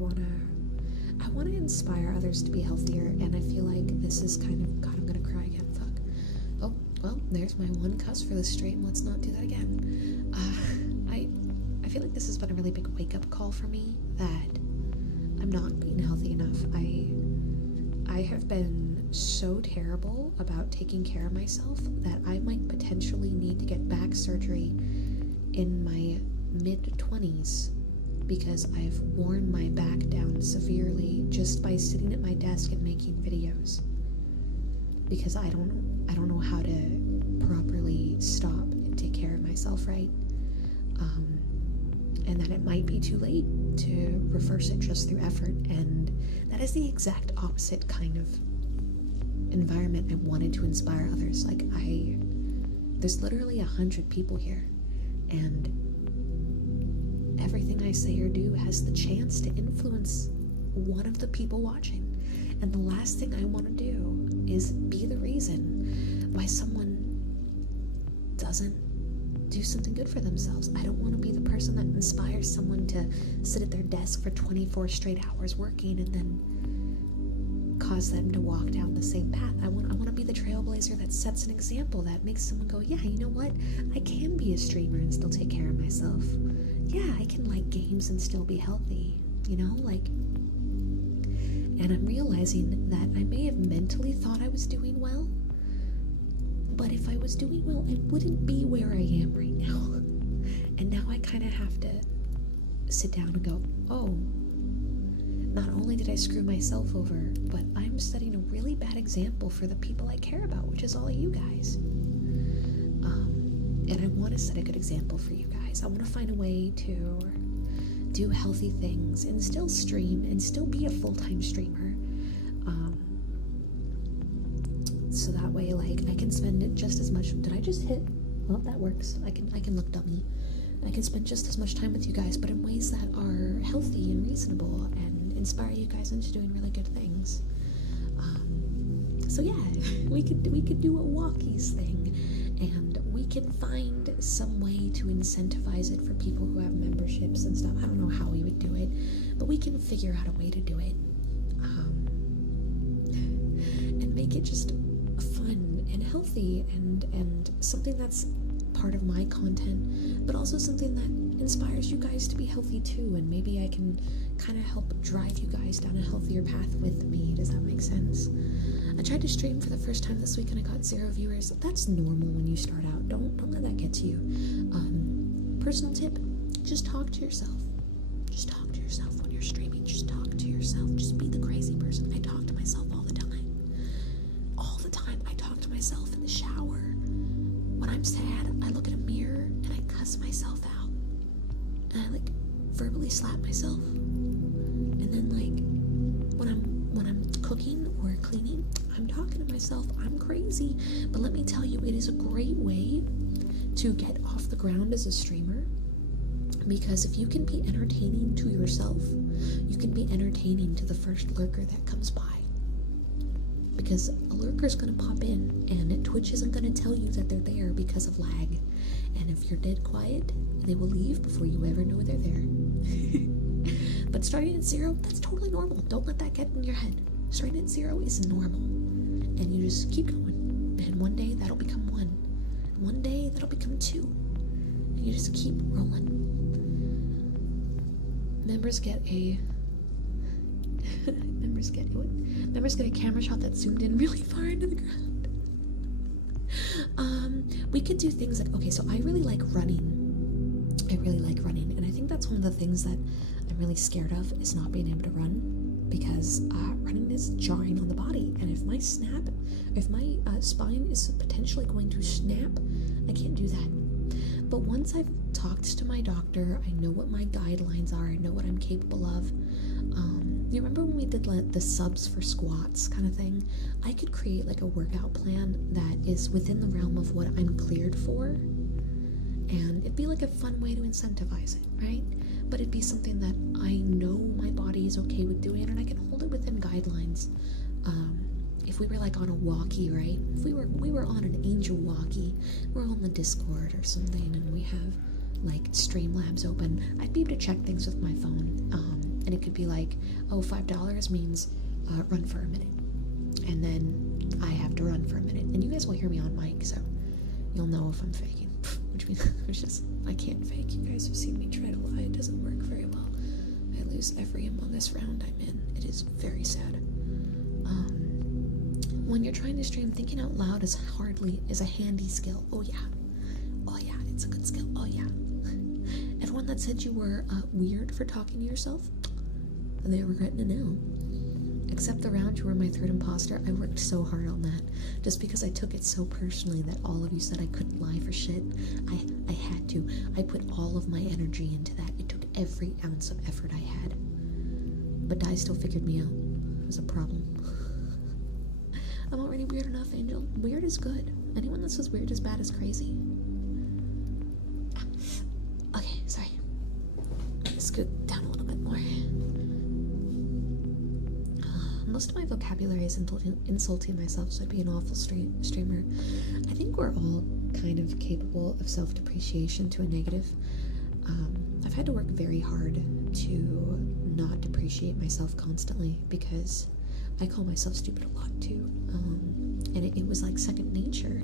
wanna inspire others to be healthier, and I feel like this is kind of God. I'm gonna cry again. Fuck. Oh well, there's my one cuss for the stream. Let's not do that again. I feel like this has been a really big wake up call for me that I'm not being healthy enough. I I have been so terrible about taking care of myself that I might potentially need to get back surgery in my mid-20s because I've worn my back down severely just by sitting at my desk and making videos. Because I don't know how to properly stop and take care of myself right. And that it might be too late to reverse it just through effort. And that is the exact opposite kind of environment I wanted to inspire others. Like, there's literally 100 people here, and everything I say or do has the chance to influence one of the people watching. And the last thing I want to do is be the reason why someone doesn't do something good for themselves. I don't want to be the person that inspires someone to sit at their desk for 24 straight hours working and then cause them to walk down the same path. I want to be the trailblazer that sets an example that makes someone go, yeah, you know what? I can be a streamer and still take care of myself. Yeah, I can like games and still be healthy, you know, like. And I'm realizing that I may have mentally thought I was doing well, but if I was doing well, I wouldn't be where I am right now. And now I kind of have to sit down and go, oh, not only did I screw myself over, but I'm setting a really bad example for the people I care about, which is all of you guys. And I want to set a good example for you guys. I want to find a way to do healthy things and still stream and still be a full-time streamer. So that way, like, I can spend it just as much. Did I just hit? Well, that works. I can look dummy. I can spend just as much time with you guys, but in ways that are healthy and reasonable and inspire you guys into doing really good things. So yeah, we could do a walkies thing, and we can find some way to incentivize it for people who have memberships and stuff. I don't know how we would do it, but we can figure out a way to do it, and make it just fun and healthy and something that's part of my content, but also something that inspires you guys to be healthy too, and maybe I can kind of help drive you guys down a healthier path with me. Does that make sense? I tried to stream for the first time this week and I got 0 viewers. That's normal when you start out. Don't let that get to you. Personal tip, just talk to yourself. Just talk to yourself when you're streaming. Just talk to yourself. Just be the crazy person. I talk to myself all the time. All the time. I talk to myself in the shower. When I'm sad, I look in a mirror and I cuss myself out. And I like verbally slap myself. And then like when I'm cooking or cleaning, I'm talking to myself. I'm crazy. But let me tell you, it is a great way to get off the ground as a streamer. Because if you can be entertaining to yourself, you can be entertaining to the first lurker that comes by. Because a lurker's gonna pop in, and Twitch isn't gonna tell you that they're there because of lag. And if you're dead quiet, they will leave before you ever know they're there. But starting at 0, that's totally normal. Don't let that get in your head. Starting at 0 is normal. And you just keep going. And one day that'll become 1. And one day that'll become 2. And you just keep rolling. Members get a camera shot that zoomed in really far into the ground. We could do things like, okay, so I really like running, and I think that's one of the things that I'm really scared of, is not being able to run, because running is jarring on the body, and if my spine is potentially going to snap, I can't do that. But once I've talked to my doctor, I know what my guidelines are, I know what I'm capable of. You remember when we did the subs for squats kind of thing? I could create like a workout plan that is within the realm of what I'm cleared for, and it'd be like a fun way to incentivize it, right? But it'd be something that I know my body is okay with doing, and I can hold it within guidelines. If we were like on a walkie, right? If we were on an angel walkie, we're on the Discord or something, and we have like Streamlabs open, I'd be able to check things with my phone. And it could be like, oh, $5 means run for a minute. And then I have to run for a minute. And you guys will hear me on mic, so you'll know if I'm faking. Which means I can't fake. You guys have seen me try to lie. It doesn't work very well. I lose every Among Us round I'm in. It is very sad. when you're trying to stream, thinking out loud is a handy skill. Oh yeah, it's a good skill. Oh yeah. Everyone that said you were weird for talking to yourself, they're regretting it now. Except the round you were my third imposter, I worked so hard on that. Just because I took it so personally that all of you said I couldn't lie for shit. I had to. I put all of my energy into that. It took every ounce of effort I had. But Di still figured me out. It was a problem. I'm already weird enough, Angel. Weird is good. Anyone that says weird is bad is crazy. Okay, sorry. Scoot down a little bit more. Most of my vocabulary is insulting myself, so I'd be an awful streamer. I think we're all kind of capable of self-depreciation to a negative. I've had to work very hard to not depreciate myself constantly because I call myself stupid a lot too. And it was like second nature.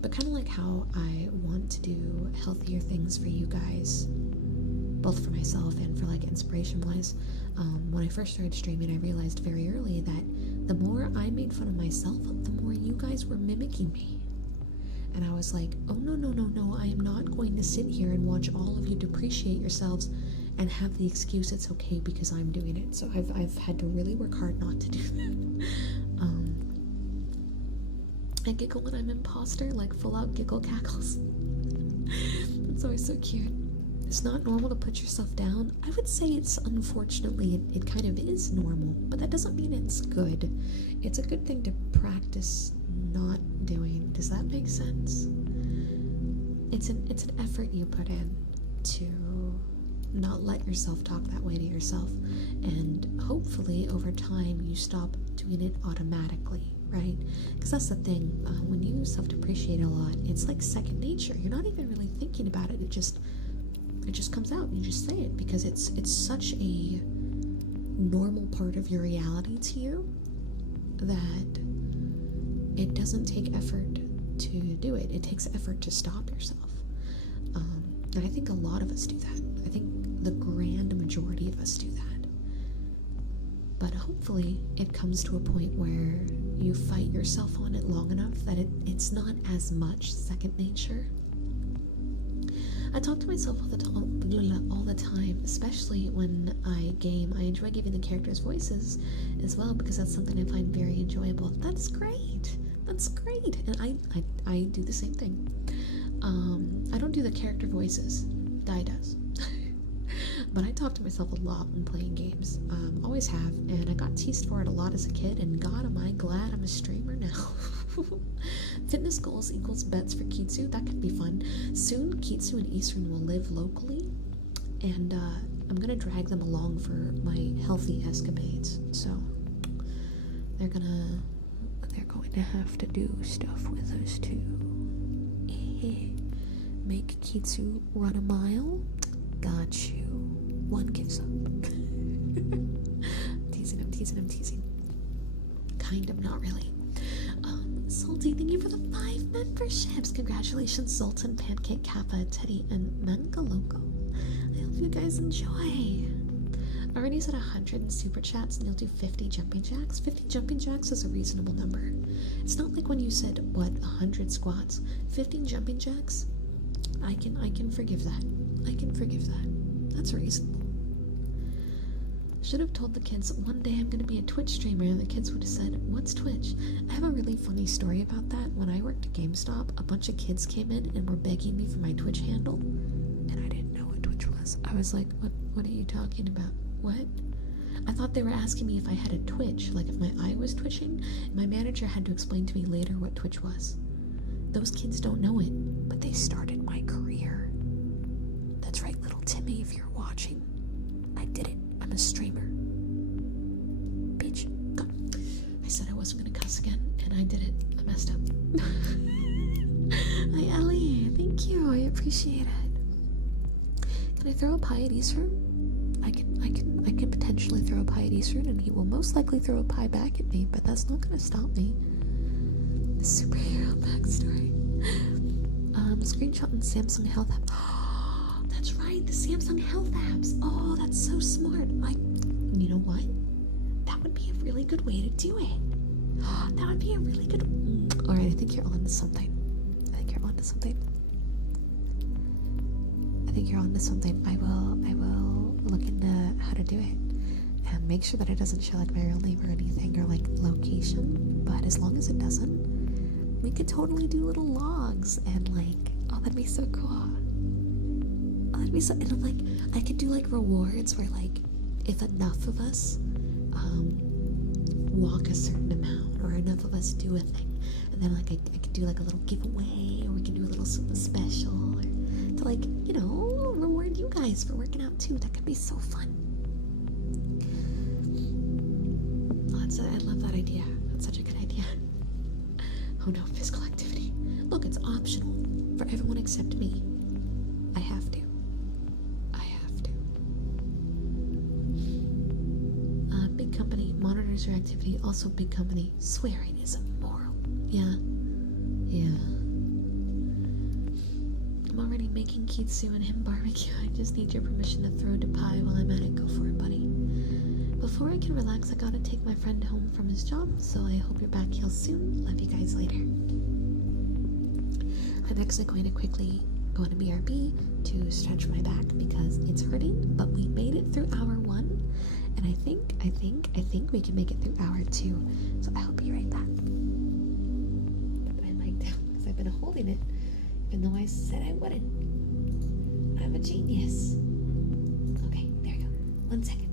But kind of like how I want to do healthier things for you guys, both for myself and for like inspiration wise. When I first started streaming, I realized very early that the more I made fun of myself, the more you guys were mimicking me. And I was like, oh no, I am not going to sit here and watch all of you depreciate yourselves and have the excuse it's okay because I'm doing it. So I've had to really work hard not to do that. I giggle when I'm imposter, like full out giggle cackles. It's always so cute. It's not normal to put yourself down. I would say it's, unfortunately, it kind of is normal, but that doesn't mean it's good. It's a good thing to practice not doing. Does that make sense? It's an effort you put in to not let yourself talk that way to yourself, and hopefully over time you stop doing it automatically, right? Because that's the thing, when you self-depreciate a lot, it's like second nature. You're not even really thinking about it. It just comes out. You just say it because it's such a normal part of your reality to you that it doesn't take effort to do it. It takes effort to stop yourself. And I think a lot of us do that. I think the grand majority of us do that. But hopefully it comes to a point where you fight yourself on it long enough that it's not as much second nature. I talk to myself all the time, especially when I game. I enjoy giving the characters voices as well because that's something I find very enjoyable. That's great. And I do the same thing. I don't do the character voices. Di does. But I talk to myself a lot when playing games. Always have, and I got teased for it a lot as a kid, and God, am I glad I'm a streamer now. Fitness goals equals bets for Kitsu. That could be fun. Soon, Kitsu and Eastern will live locally, and I'm gonna drag them along for my healthy escapades. So they're going to have to do stuff with us too. Make Kitsu run a mile. Got you. One gives up. I'm teasing. Kind of, not really. Salty, thank you for the 5 memberships. Congratulations, Sultan, Pancake, Kappa, Teddy, and Mangaloco. I hope you guys enjoy. Already said 100 in super chats, and you'll do 50 jumping jacks. 50 jumping jacks is a reasonable number. It's not like when you said, 100 squats. 15 jumping jacks, I can forgive that. That's reasonable. Should have told the kids one day I'm going to be a Twitch streamer, and the kids would have said, what's Twitch? I have a really funny story about that. When I worked at GameStop, a bunch of kids came in and were begging me for my Twitch handle, and I didn't know what Twitch was. I was like, what are you talking about? What? I thought they were asking me if I had a Twitch, like if my eye was twitching. My manager had to explain to me later what Twitch was. Those kids don't know it, but they started my career. That's right, little Timmy, if you're watching. I did it. I'm a streamer. Bitch. Go. I said I wasn't gonna cuss again, and I did it. I messed up. Hi, Ellie. Thank you. I appreciate it. Can I throw a pie at Eastern? I can potentially throw a pie at Eastern, and he will most likely throw a pie back at me, but that's not gonna stop me. The superhero backstory. Screenshot in Samsung Health app. Oh, that's right, the Samsung Health apps. Oh, that's so smart. You know what? That would be a really good way to do it. That would be a really good. All right, I think you're on to something. I think you're on to something. I will look into how to do it and make sure that it doesn't show like my real name or anything or like location. But as long as it doesn't, we could totally do little logs and like, oh, that'd be so cool. Oh, that'd be so. And I'm like, I could do like rewards where like, if enough of us walk a certain amount or enough of us do a thing, and then like I could do like a little giveaway, or we can do a little something special, or to like, you know, reward you guys for working out too. That could be so fun. I love that idea. That's such a good idea. Oh no, physical activity. Look, it's optional for everyone except me. I have to. Big company monitors your activity. Also, big company swearing is immoral. Yeah. I'm already making kitsu and him barbecue. I just need your permission to throw to pie while I'm at it. Go for it, buddy. Before I can relax, I gotta take my friend home from his job, so I hope you're back here soon. Love you guys later. I'm actually going to quickly go to BRB to stretch my back because it's hurting, but we made it through hour 1, and I think we can make it through hour 2, so I'll be right back. Put my mic down because I've been holding it, even though I said I wouldn't. I'm a genius. Okay, there you go. 1 second.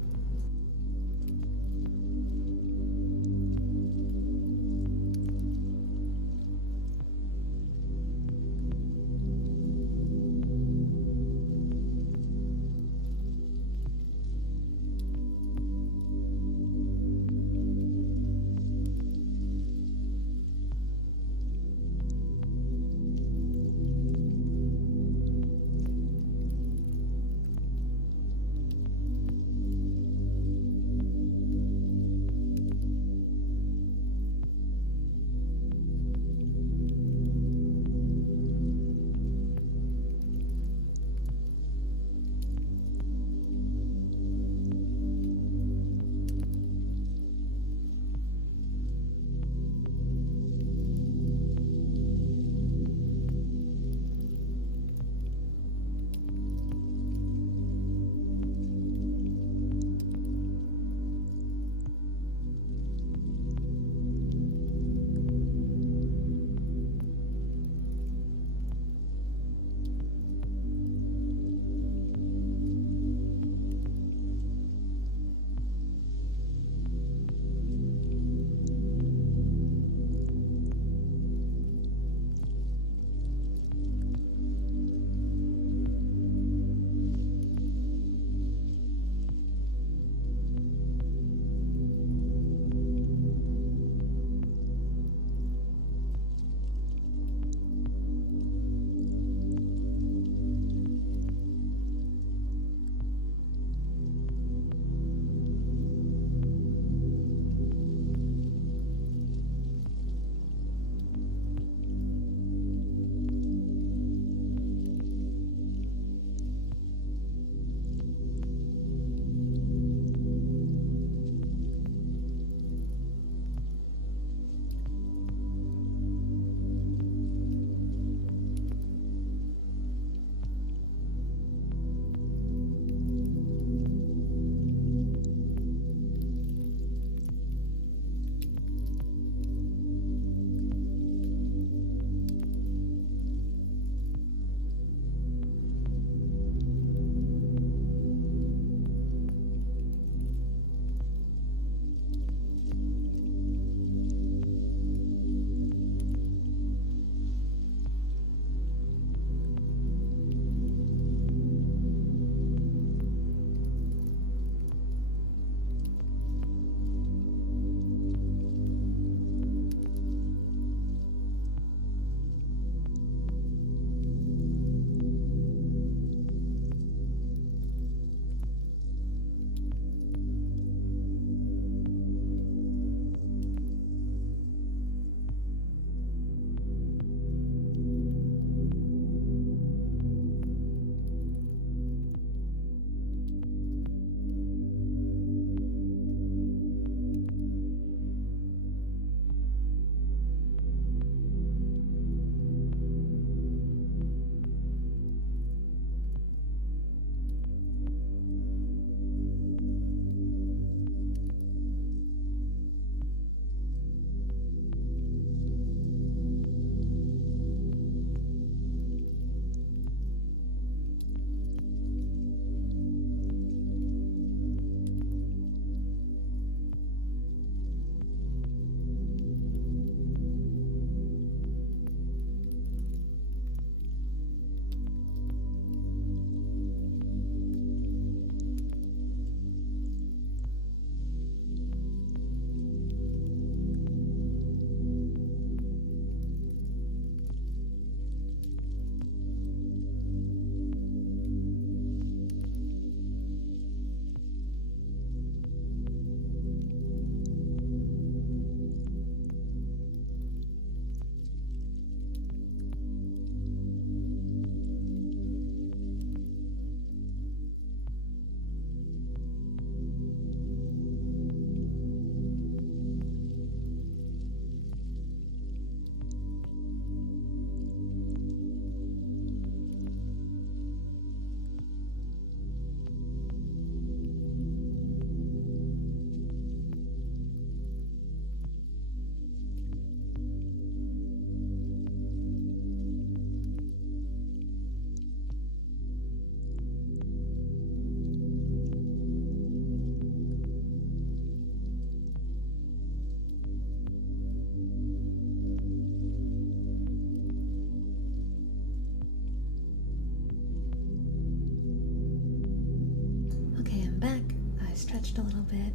stretched a little bit.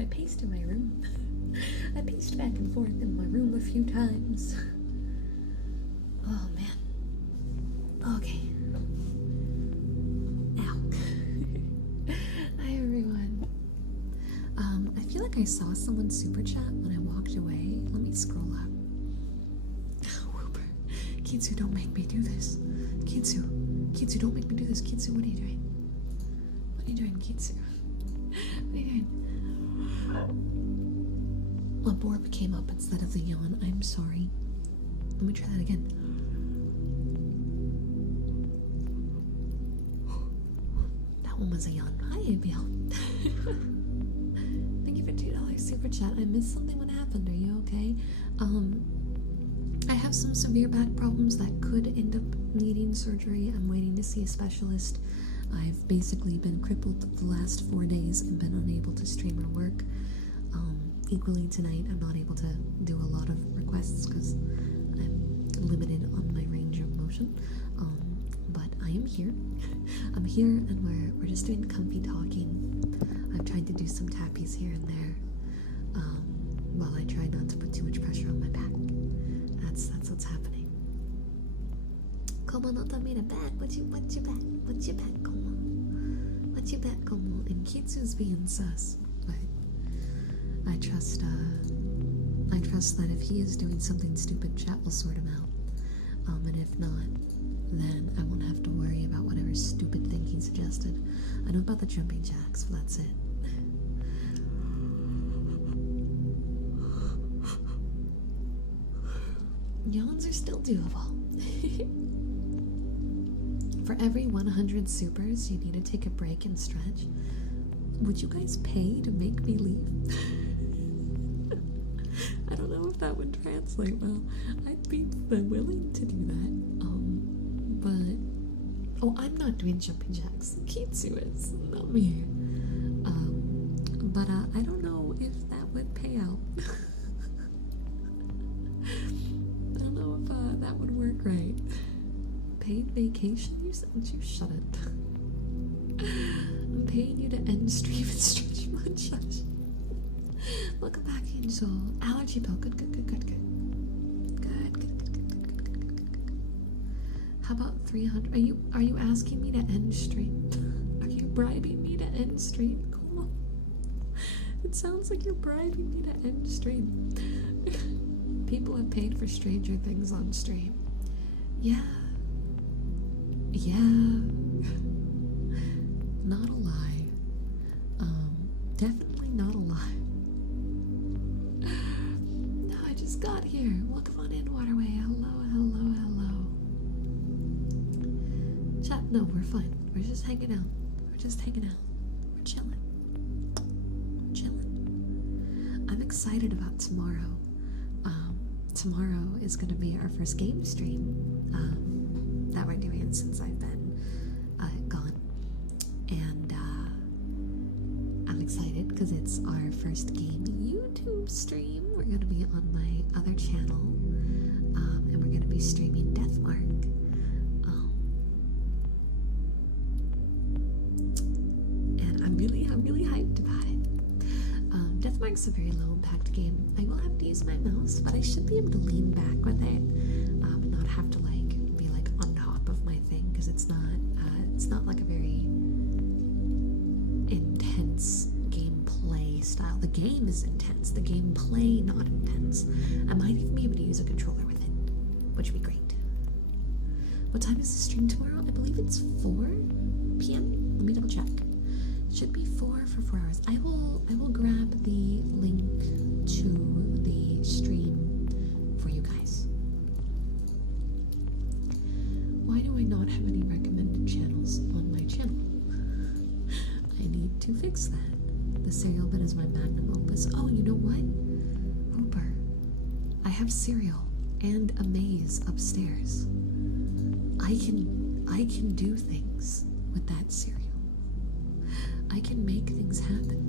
I paced in my room. I paced back and forth in my room a few times. Oh man. Okay. Ow. Hi everyone. I feel like I saw someone super chat when I walked away. Let me scroll up. Whooper. Kitsu, don't make me do this. Kitsu, don't make me do this. Kitsu, what are you doing? What are you doing, Kitsu? What are you doing? A borb came up instead of the yawn. I'm sorry. Let me try that again. That one was a yawn. Hi, Abiel. Thank you for $2 super chat. I missed something. What happened? Are you okay? I have some severe back problems that could end up needing surgery. I'm waiting to see a specialist. I've basically been crippled the last 4 days and been unable to stream or work. Equally tonight, I'm not able to do a lot of requests because I'm limited on my range of motion. But I am here. I'm here, and we're just doing comfy talking. I've tried to do some tappies here and there, while I try not to put too much pressure on my back. That's what's happening. Como no te mira back? What you back? What you back, Como? What you back, Como? And Kitsu's being sus, but I trust that if he is doing something stupid, chat will sort him out. And if not, then I won't have to worry about whatever stupid thing he suggested. I know about the jumping jacks, but that's it. Yawns are still doable. For every 100 supers, you need to take a break and stretch. Would you guys pay to make me leave? I don't know if that would translate well. I'd be willing to do that. But oh, I'm not doing jumping jacks. Kitsu is, not me. But I don't know if that would pay out. I don't know if that would work right. Paid vacation? You said you shut it. I'm paying you to end stream and stretch my judge. Welcome back, Angel. Allergy pill. Good. How about 300? Are you asking me to end stream? Are you bribing me to end stream? Come on. It sounds like you're bribing me to end stream. People have paid for Stranger Things on stream. Yeah. Not a lie. Definitely not a lie. No, I just got here. Welcome on in, Waterway. Hello. Chat, no, we're fine. We're just hanging out. We're chilling. I'm excited about tomorrow. Tomorrow is going to be our first game stream that we're doing since I've been gone. And I'm excited because it's our first game YouTube stream. We're going to be on my other channel, and we're going to be streaming Deathmark. And I'm really hyped about it. Deathmark's a very low impact game. I will have to use my mouse, but I should be able to lean back with it, and not have to be on top of my thing, because it's not like a very intense gameplay style. The game is intense, the gameplay not intense. I might even be able to use a controller with it, which would be great. What time is the stream tomorrow? I believe it's 4 p.m. Let me double check. It should be 4 for 4 hours. I will grab the link to the stream for you guys. Why do I not have any recommended channels on my channel? I need to fix that. The Serial Bit is my magnum opus. Oh, you know what? Hooper. I have cereal and a maze upstairs. I can do things with that cereal. I can make things happen.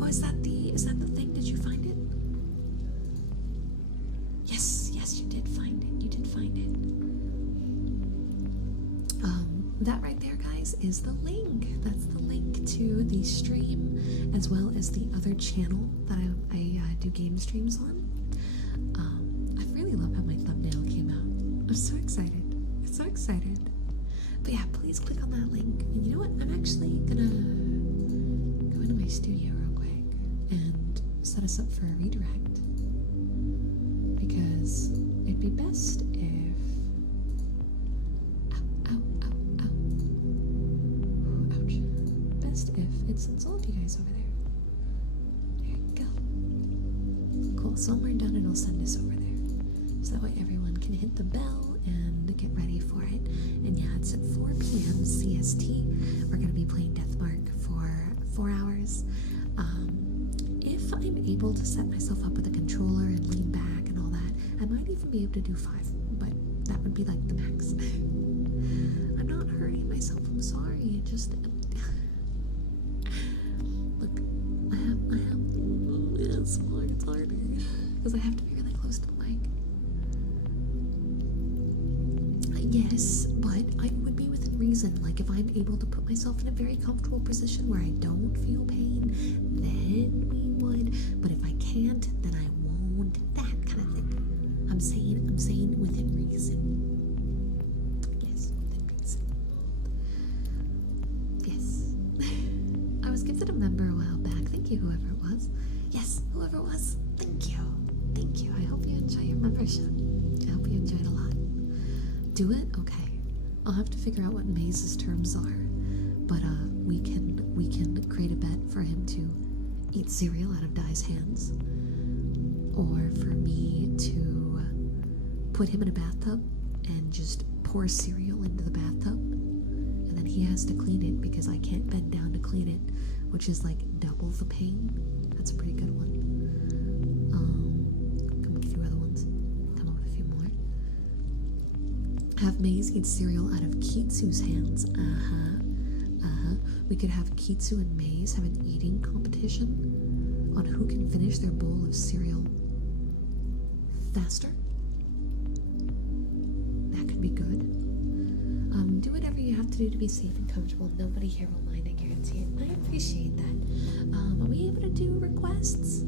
Oh, is that the thing? Did you find it? Yes, you did find it. that right there, guys, is the link. That's the link to the stream, as well as the other channel that I do game streams on. I really love how my thumbnail came out. I'm so excited. I'm so excited. But yeah, please click on that link. And you know what? I'm actually gonna go into my studio real quick and set us up for a redirect. Because it'd be best if... Ouch. Best if it's all of you guys over there. There you go. Cool, so when we're done, it'll send us over there. So that way everyone can hit the bell and get ready for it. And yeah, it's at 4 p.m. CST. We're going to be playing Deathmark for 4 hours. If I'm able to set myself up with a controller and lean back and all that, I might even be able to do 5, but that would be like the max. I'm not hurting myself, I'm sorry. It just... Look, I have... It's harder. Because I have to be really close to the mic. Yes, but I would be within reason. Like, if I'm able to put myself in a very comfortable position where I don't feel pain, then we would. But if I can't, then I won't. That kind of thing. I'm saying within reason. Yes, within reason. Yes. I was gifted a member a while back. Thank you, whoever it was. Yes, whoever it was. Thank you. Thank you. I hope you enjoy your membership. I hope you enjoyed a lot. Do it? Okay. I'll have to figure out what Maze's terms are. But we can create a bet for him to eat cereal out of Dai's hands. Or for me to put him in a bathtub and just pour cereal into the bathtub. And then he has to clean it because I can't bend down to clean it, which is like double the pain. That's a pretty good one. Come with a few other ones. Come up with a few more. Have Maze eat cereal out of Kitsu's hands. We could have Kitsu and Maze have an eating competition on who can finish their bowl of cereal faster. That could be good. Do whatever you have to do to be safe and comfortable. Nobody here will mind, I guarantee it. I appreciate that. Are we able to do requests?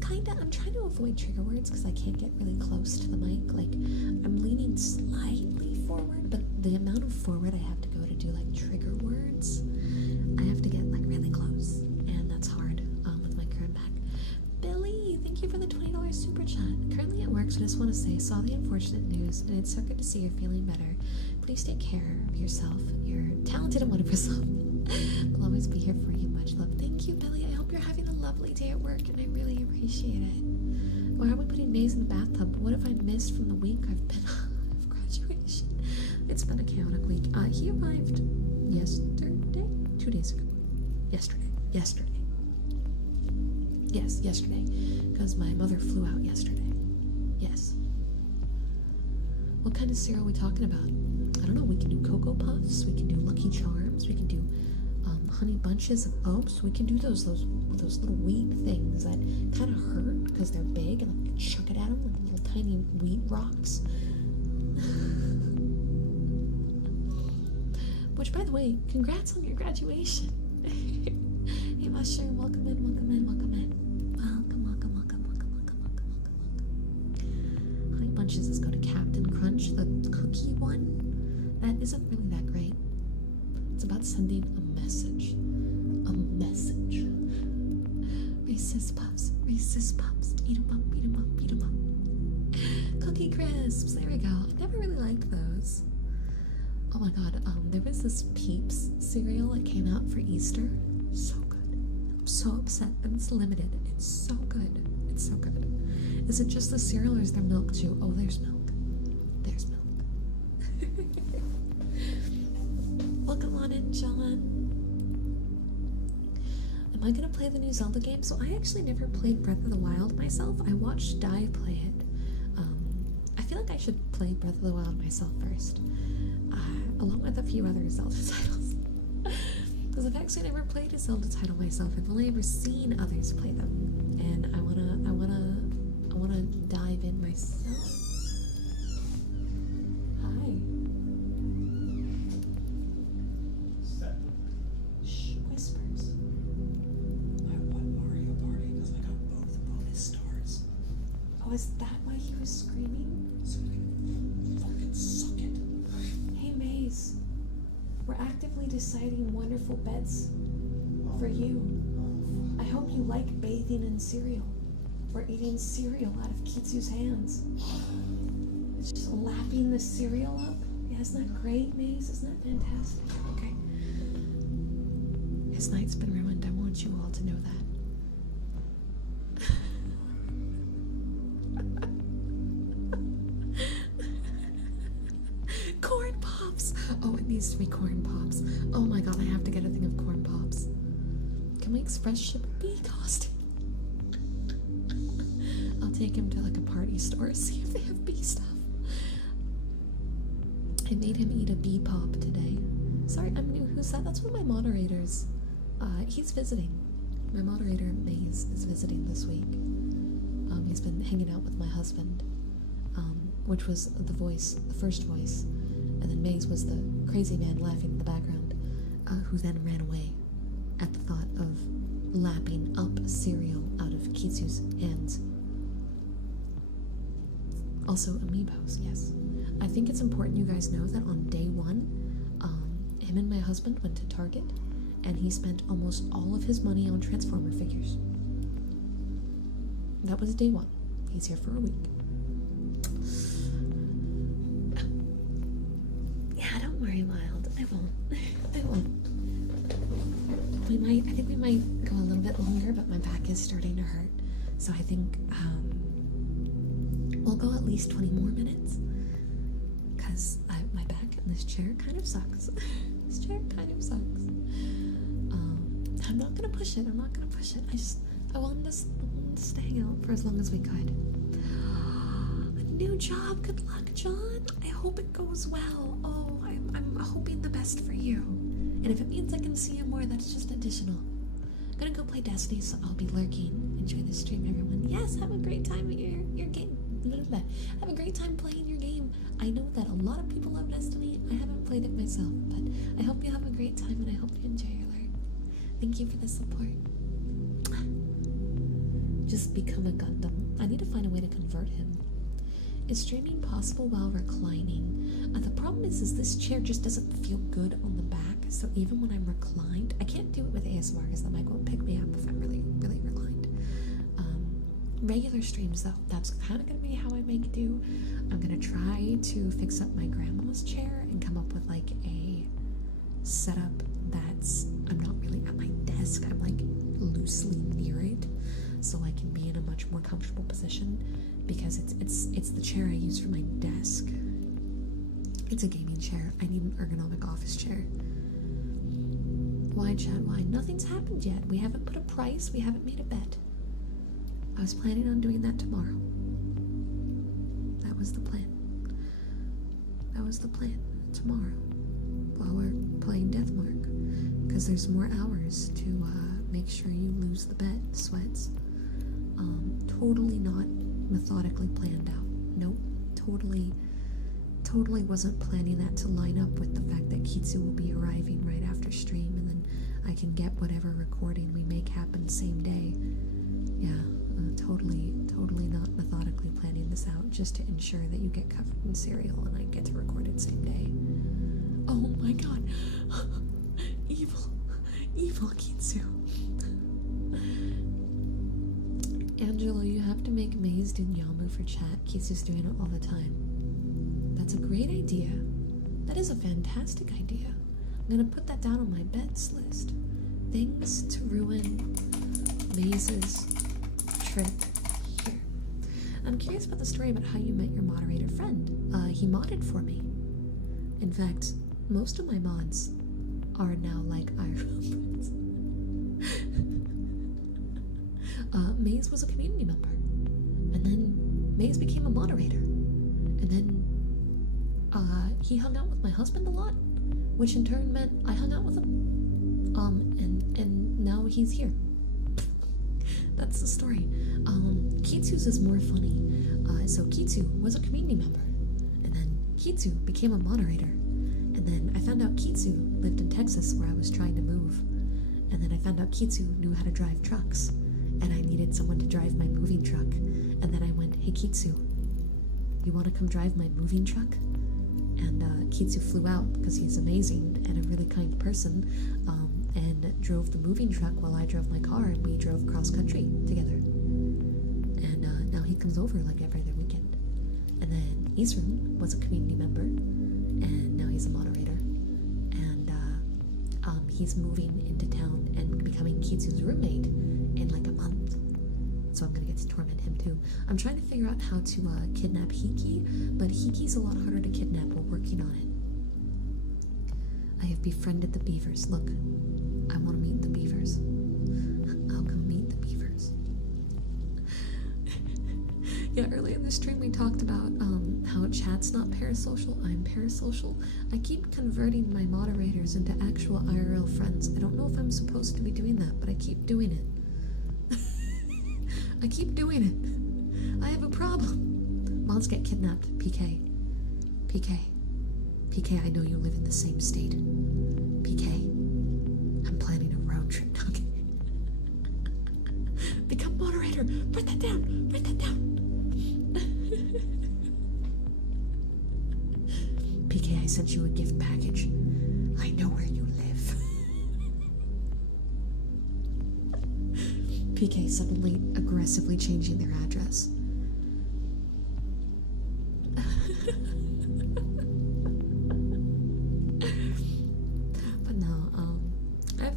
Kinda. I'm trying to avoid trigger words because I can't get really close to the mic. Like, I'm leaning slightly forward, but the amount of forward I have to go to do like trigger words, I have to get like really close, and that's hard with my current back. Billy, thank you for the $20 super chat. Currently at work, so I just want to say, saw the unfortunate news, and it's so good to see you're feeling better. Please take care of yourself. You're talented and wonderful self. I'll always be here for you. Much love. Thank you, Billy. I hope you're having a lovely day at work, and I really appreciate it. Why are we putting Maze in the bathtub? What have I missed from the week I've been of graduation? It's been a chaotic week. He arrived yesterday? 2 days ago. Yesterday. Yes, yesterday. Because my mother flew out yesterday. Yes. What kind of cereal are we talking about? I don't know. We can do Cocoa Puffs. We can do Lucky Charms. We can do Honey Bunches of Oats. We can do those little wheat things that kind of hurt because they're big, and I'll chuck it at them like little tiny wheat rocks. Which, by the way, congrats on your graduation. Hey, Mushroom, welcome in. Welcome. Honey Bunches, let's go to Captain Crunch, the cookie one. That isn't really that great. It's about sending a message. Racist pups. Eat 'em up. Cookie Crisps, there we go. I never really liked those. Oh my god, there was this Peeps cereal that came out for Easter. So good. I'm so upset that it's limited. It's so good. Is it just the cereal or is there milk too? Oh, there's milk. Welcome on in, John. Am I gonna play the new Zelda game? So I actually never played Breath of the Wild myself. I watched Dai play it. I feel like I should play Breath of the Wild myself first, along with a few other Zelda titles. Because I've actually never played a Zelda title myself. I've only ever seen others play them, and I wanna dive in myself. Hi. is that why he was screaming? Fucking suck it. Hey, Maze. We're actively deciding wonderful beds for you. I hope you like bathing in cereal. We're eating cereal out of Kitsu's hands. It's just lapping the cereal up. Yeah, isn't that great, Maze? Isn't that fantastic? Okay. His night's been ruined. I want you all to know that. Corn pops! Oh, it needs to be corn pops. Oh my god, I have to get a thing of corn pops. Can we express ship bee costume? I'll take him to like a party store, see if they have bee stuff. I made him eat a bee pop today. Sorry, I'm new. Who's that? That's one of my moderators. He's visiting. My moderator, Maze, is visiting this week. He's been hanging out with my husband, which was the voice, the first voice. And then Maze was the crazy man laughing in the background, who then ran away at the thought of lapping up cereal out of Kitsu's hands. Also, amiibos, yes. I think it's important you guys know that on day one, him and my husband went to Target, and he spent almost all of his money on Transformer figures. That was day one. He's here for a week. Yeah, don't worry, Wild. I won't. I won't. I think we might go a little bit longer, but my back is starting to hurt. So I think we'll go at least 20 more minutes. Because my back in this chair kind of sucks. This chair kind of sucks. I'm not gonna push it. I wanted to stay hang out for as long as we could. A new job. Good luck, John. I hope it goes well. Oh, I'm hoping the best for you. And if it means I can see you more, that's just additional. I'm gonna go play Destiny, so I'll be lurking. Enjoy the stream, everyone. Yes, have a great time at your game. Have a great time playing your game. I know that a lot of people love Destiny. I haven't played it myself, but I hope you have a great time, and I hope you enjoy your lurk. Thank you for the support. Just become a Gundam. I need to find a way to convert him. Is streaming possible while reclining? The problem is this chair just doesn't feel good on the back, so even when I'm reclined, I can't do it with ASMR because the mic won't pick me up if I'm really, really reclined. Regular streams, though, that's kind of going to be how I make do. I'm going to try to fix up my grandma's chair and come up with like a setup that's, I'm not really at my desk, I'm like loosely near it, so I can be in a much more comfortable position, because it's the chair I use for my desk. It's a gaming chair. I need an ergonomic office chair. Why, Chad, why? Nothing's happened yet. We haven't put a price, we haven't made a bet. I was planning on doing that tomorrow. That was the plan. Tomorrow, while we're playing Deathmark, because there's more hours to make sure you lose the bet, Sweats. Totally not methodically planned out. Nope. Totally wasn't planning that to line up with the fact that Kitsu will be arriving right after stream, and then I can get whatever recording we make happen same day. Yeah, totally not methodically planning this out, just to ensure that you get covered in cereal and I get to record it same day. Oh my god. Evil Kitsu. Angelo, you have to make Maze do Nyamu for chat. Kitsu's doing it all the time. That's a great idea. That is a fantastic idea. I'm gonna put that down on my bets list. Things to ruin Maze's trip here. I'm curious about the story about how you met your moderator friend. He modded for me. In fact, most of my mods are now like IRL friends. Maze was a community member, and then Maze became a moderator, and then he hung out with my husband a lot, which in turn meant I hung out with him, and now he's here. That's the story. Kitsu's is more funny. So Kitsu was a community member, and then Kitsu became a moderator, and then I found out Kitsu lived in Texas where I was trying to move, and then I found out Kitsu knew how to drive trucks, and I needed someone to drive my moving truck, And then I went, hey Kitsu, you want to come drive my moving truck? And Kitsu flew out because he's amazing and a really kind person, and drove the moving truck while I drove my car, and we drove cross country together. And now he comes over like every other weekend. And then Isrun was a community member, and now he's a moderator. And he's moving into town and becoming Kitsu's roommate in like a month. So I'm gonna get to torment him too. I'm trying to figure out how to kidnap Hiki, but Hiki's a lot harder to kidnap. We're working on it. I have befriended the beavers. Look, I want to meet the beavers. I'll come meet the beavers. Yeah, earlier in the stream we talked about how chat's not parasocial. I'm parasocial. I keep converting my moderators into actual IRL friends. I don't know if I'm supposed to be doing that, but I keep doing it. I keep doing it. I have a problem. Mods get kidnapped. PK, I know you live in the same state. PK, I'm planning a road trip. Okay. Become moderator. Write that down. Write that down. PK, I sent you a gift package. I know where you live. PK suddenly aggressively changing their address. But no,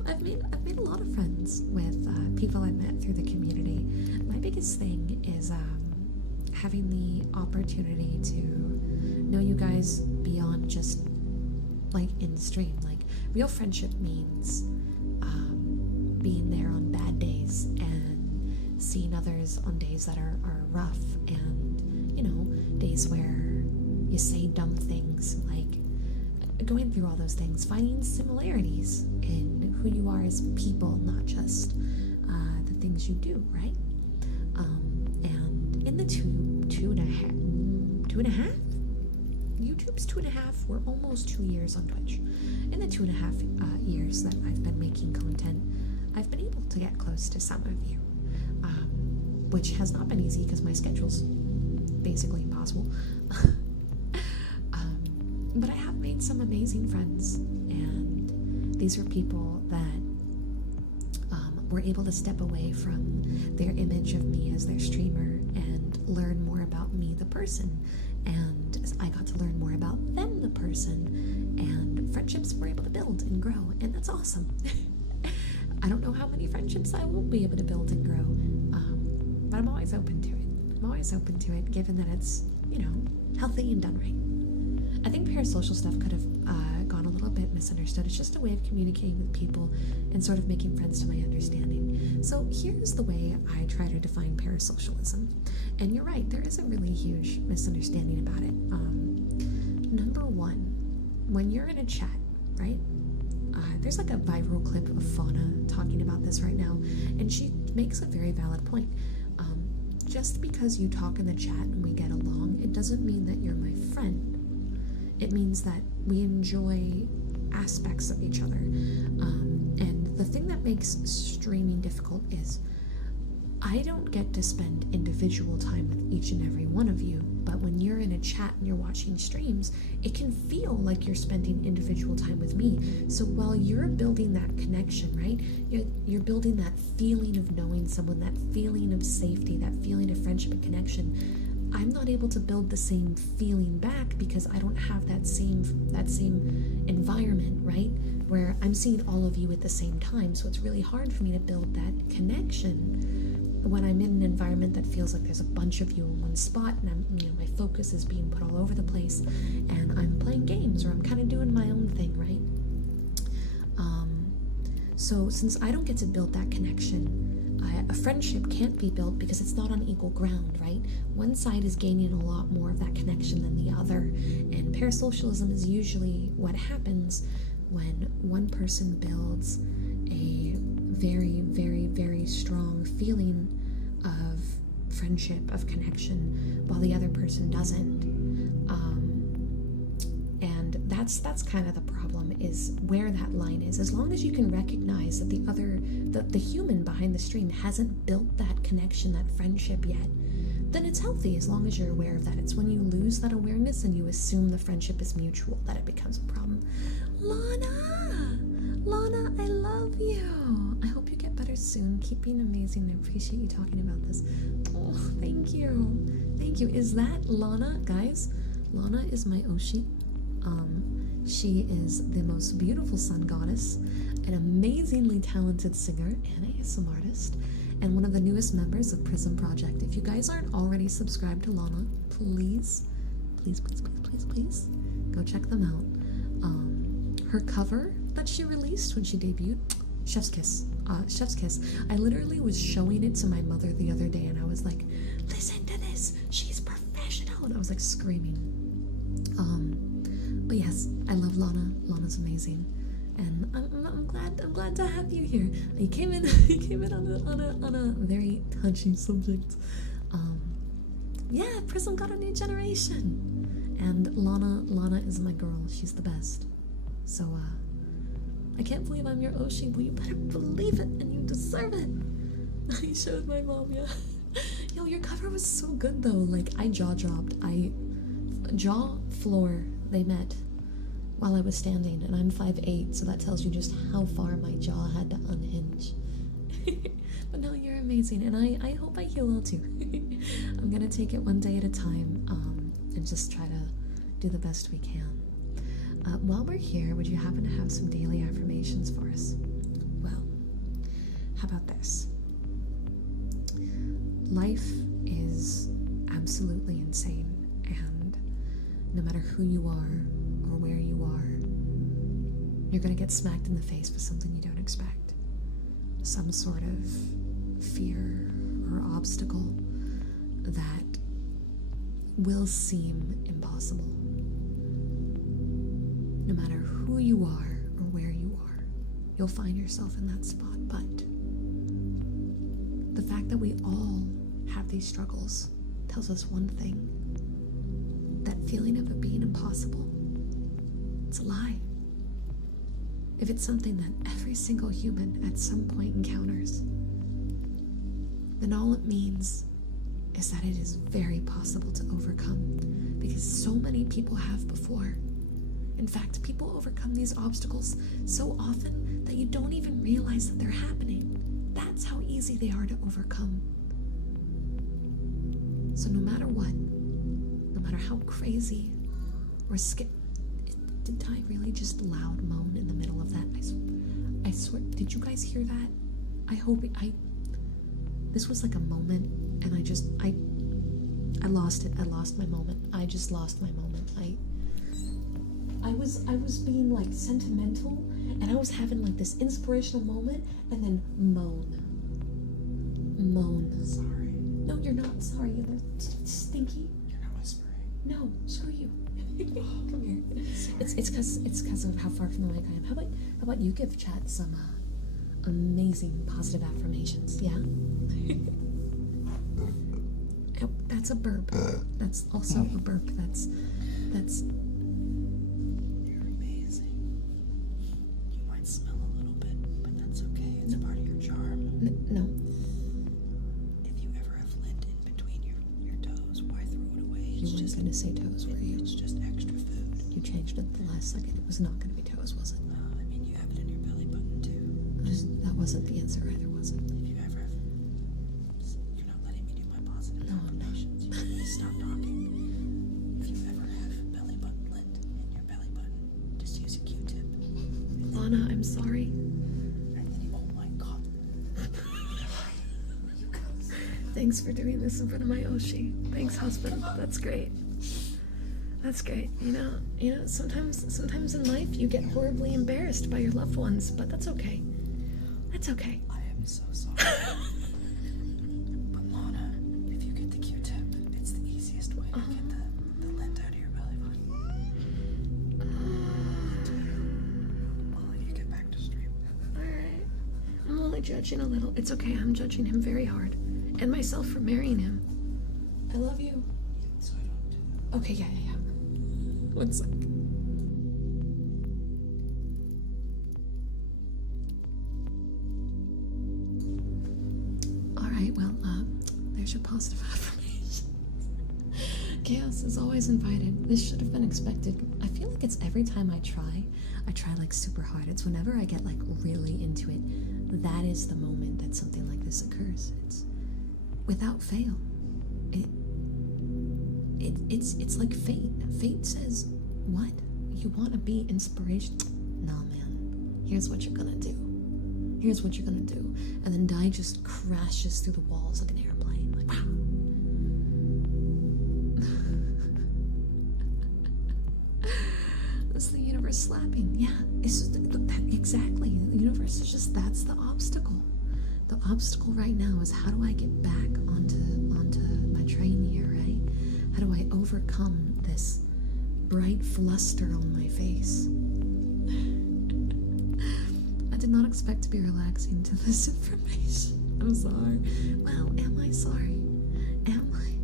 I've made a lot of friends with people I met through the community. My biggest thing is having the opportunity to know you guys beyond just like in stream. Like real friendship means being there on bad days and seeing others on days that are rough, and you know, days where you say dumb things, like going through all those things, finding similarities in who you are as people, not just the things you do, right? And in the two and a half YouTube's 2.5, we're almost 2 years on Twitch. In the 2.5 years that I've been making content, I've been able to get close to some of you, which has not been easy because my schedule's basically impossible. But I have made some amazing friends, and these are people that were able to step away from their image of me as their streamer and learn more about me, the person, and I got to learn more about them, the person, and friendships were able to build and grow, and that's awesome. I don't know how many friendships I will be able to build and grow, but I'm always open to it. I'm always open to it, given that it's, you know, healthy and done right. I think parasocial stuff could have gone a little bit misunderstood. It's just a way of communicating with people and sort of making friends to my understanding. So here's the way I try to define parasocialism. And you're right, there is a really huge misunderstanding about it. Number one, when you're in a chat, right? There's like a viral clip of Fauna talking about this right now, and she makes a very valid point. Just because you talk in the chat and we get along, it doesn't mean that you're my friend. It means that we enjoy aspects of each other. And the thing that makes streaming difficult is I don't get to spend individual time with each and every one of you, but when you're in a chat and you're watching streams, it can feel like you're spending individual time with me. So while you're building that connection, right, you're building that feeling of knowing someone, that feeling of safety, that feeling of friendship and connection, I'm not able to build the same feeling back because I don't have that same environment, right, where I'm seeing all of you at the same time. So it's really hard for me to build that connection when I'm in an environment that feels like there's a bunch of you in one spot, and I'm, you know, my focus is being put all over the place, and I'm playing games or I'm kind of doing my own thing, right? So since I don't get to build that connection, a friendship can't be built because it's not on equal ground, right? One side is gaining a lot more of that connection than the other, and parasocialism is usually what happens when one person builds a very, very, very strong feeling of friendship, of connection, while the other person doesn't. And that's kind of the problem, is where that line is. As long as you can recognize that the human behind the stream hasn't built that connection, that friendship yet, then it's healthy as long as you're aware of that. It's when you lose that awareness and you assume the friendship is mutual that it becomes a problem. Lana, I love you. I hope you get better soon. Keep being amazing. I appreciate you talking about this. Oh, thank you. Thank you. Is that Lana? Guys, Lana is my Oshi. She is the most beautiful sun goddess, an amazingly talented singer and ASM artist, and one of the newest members of Prism Project. If you guys aren't already subscribed to Lana, please go check them out. Her cover that she released when she debuted, Chef's Kiss. I literally was showing it to my mother the other day, and I was like, listen to this, she's professional, and I was like screaming. But yes, I love Lana. Lana's amazing, and I'm glad to have you here. You came in on a very touchy subject. Yeah, Prism got a new generation, and Lana is my girl. She's the best. So I can't believe I'm your Oshi, but you better believe it, and you deserve it. I showed my mom, yeah. Yo, your cover was so good though. Like, I jaw dropped. Jaw floor, they met while I was standing, and I'm 5'8", so that tells you just how far my jaw had to unhinge. But no, you're amazing, and I hope I heal well too. I'm gonna take it one day at a time, and just try to do the best we can. While we're here, would you happen to have some daily affirmations for us? Well, how about this? Life is absolutely insane, and no matter who you are or where you are, you're gonna get smacked in the face with something you don't expect. Some sort of fear or obstacle that will seem impossible. No matter who you are or where you are, you'll find yourself in that spot. But the fact that we all have these struggles tells us one thing: that feeling of it being impossible, it's a lie. If it's something that every single human at some point encounters, then all it means is that it is very possible to overcome, because so many people have before. In fact, people overcome these obstacles so often that you don't even realize that they're happening. That's how easy they are to overcome. So no matter what, no matter how crazy or did I really just loud moan in the middle of that? I swear, did you guys hear that? This was like a moment, and I lost it. I lost my moment. I just lost my moment. I was being like sentimental, and I was having like this inspirational moment, and then moan. Sorry. No, you're not sorry. You're stinky. You're not whispering. No, screw you. Come here. Sorry. It's because of how far from the mic I am. How about you give chat some amazing positive affirmations? Yeah. Oh, that's a burp. That's also a burp. That's. You're amazing. You might smell a little bit, but that's okay. It's a part of your charm. No. If you ever have lint in between your toes, why throw it away? You weren't going to say toes, were you? It's just extra food. You changed it at the last second. It was not going to be toes, was it? I mean, you have it in your belly button too. That wasn't the answer either, was it? If you ever have, you're not letting me do my positive No, I'm not. affirmations. Stop talking. If you ever have belly button lint in your belly button, just use a Q-tip. Lana, I'm sorry. And then oh my god. You guys. Thanks for doing this in front of my Oshi. Thanks, husband. That's great. That's great. You know, sometimes in life you get horribly embarrassed by your loved ones, but that's okay. That's okay. I am so sorry. But Lana, if you get the Q-tip, it's the easiest way to get the lint out of your belly button. I'll let you get back to stream. Alright. I'm only judging a little. It's okay, I'm judging him very hard. And myself for marrying him. I love you. So I don't do that. Okay, yeah. 1 sec. Alright, well, there's your positive affirmation. Chaos is always invited. This should have been expected. I feel like it's every time I try like super hard. It's whenever I get like really into it, that is the moment that something like this occurs. It's without fail. It's like fate. Fate says, what? You want to be inspiration? Nah, man. Here's what you're gonna do. Here's what you're gonna do. And then Dai just crashes through the walls like an airplane. Like, wow. That's the universe slapping. Yeah, it's just exactly. The universe is just, that's the obstacle. The obstacle right now is, how do I get back onto my train here, right? How do I overcome this bright fluster on my face? I did not expect to be relaxing to this information. I'm sorry. Well, am I sorry? Am I?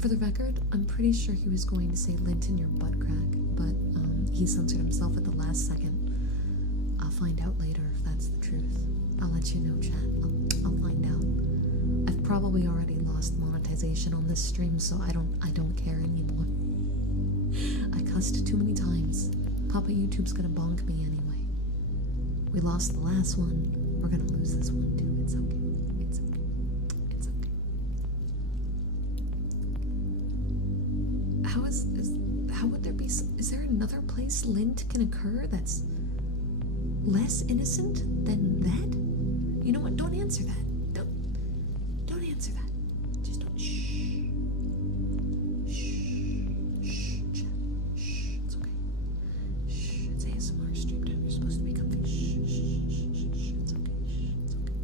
For the record, I'm pretty sure he was going to say lint in your butt crack, but he censored himself at the last second. I'll find out later if that's the truth. I'll let you know, chat. I'll find out. I've probably already lost monetization on this stream, so I don't care anymore. I cussed too many times. Papa YouTube's gonna bonk me anyway. We lost the last one. We're gonna lose this one too. It's okay. It's okay. It's okay. How would there be? Is there another place lint can occur that's less innocent than that? You know what? Don't answer that. Don't answer that. Just don't. Shh. Shh. Shh. Chat. Shh. It's okay. Shh. It's ASMR stream time. You're supposed to be comfy. Shh. Shh. Shh. Shh. It's okay. Shh. It's okay.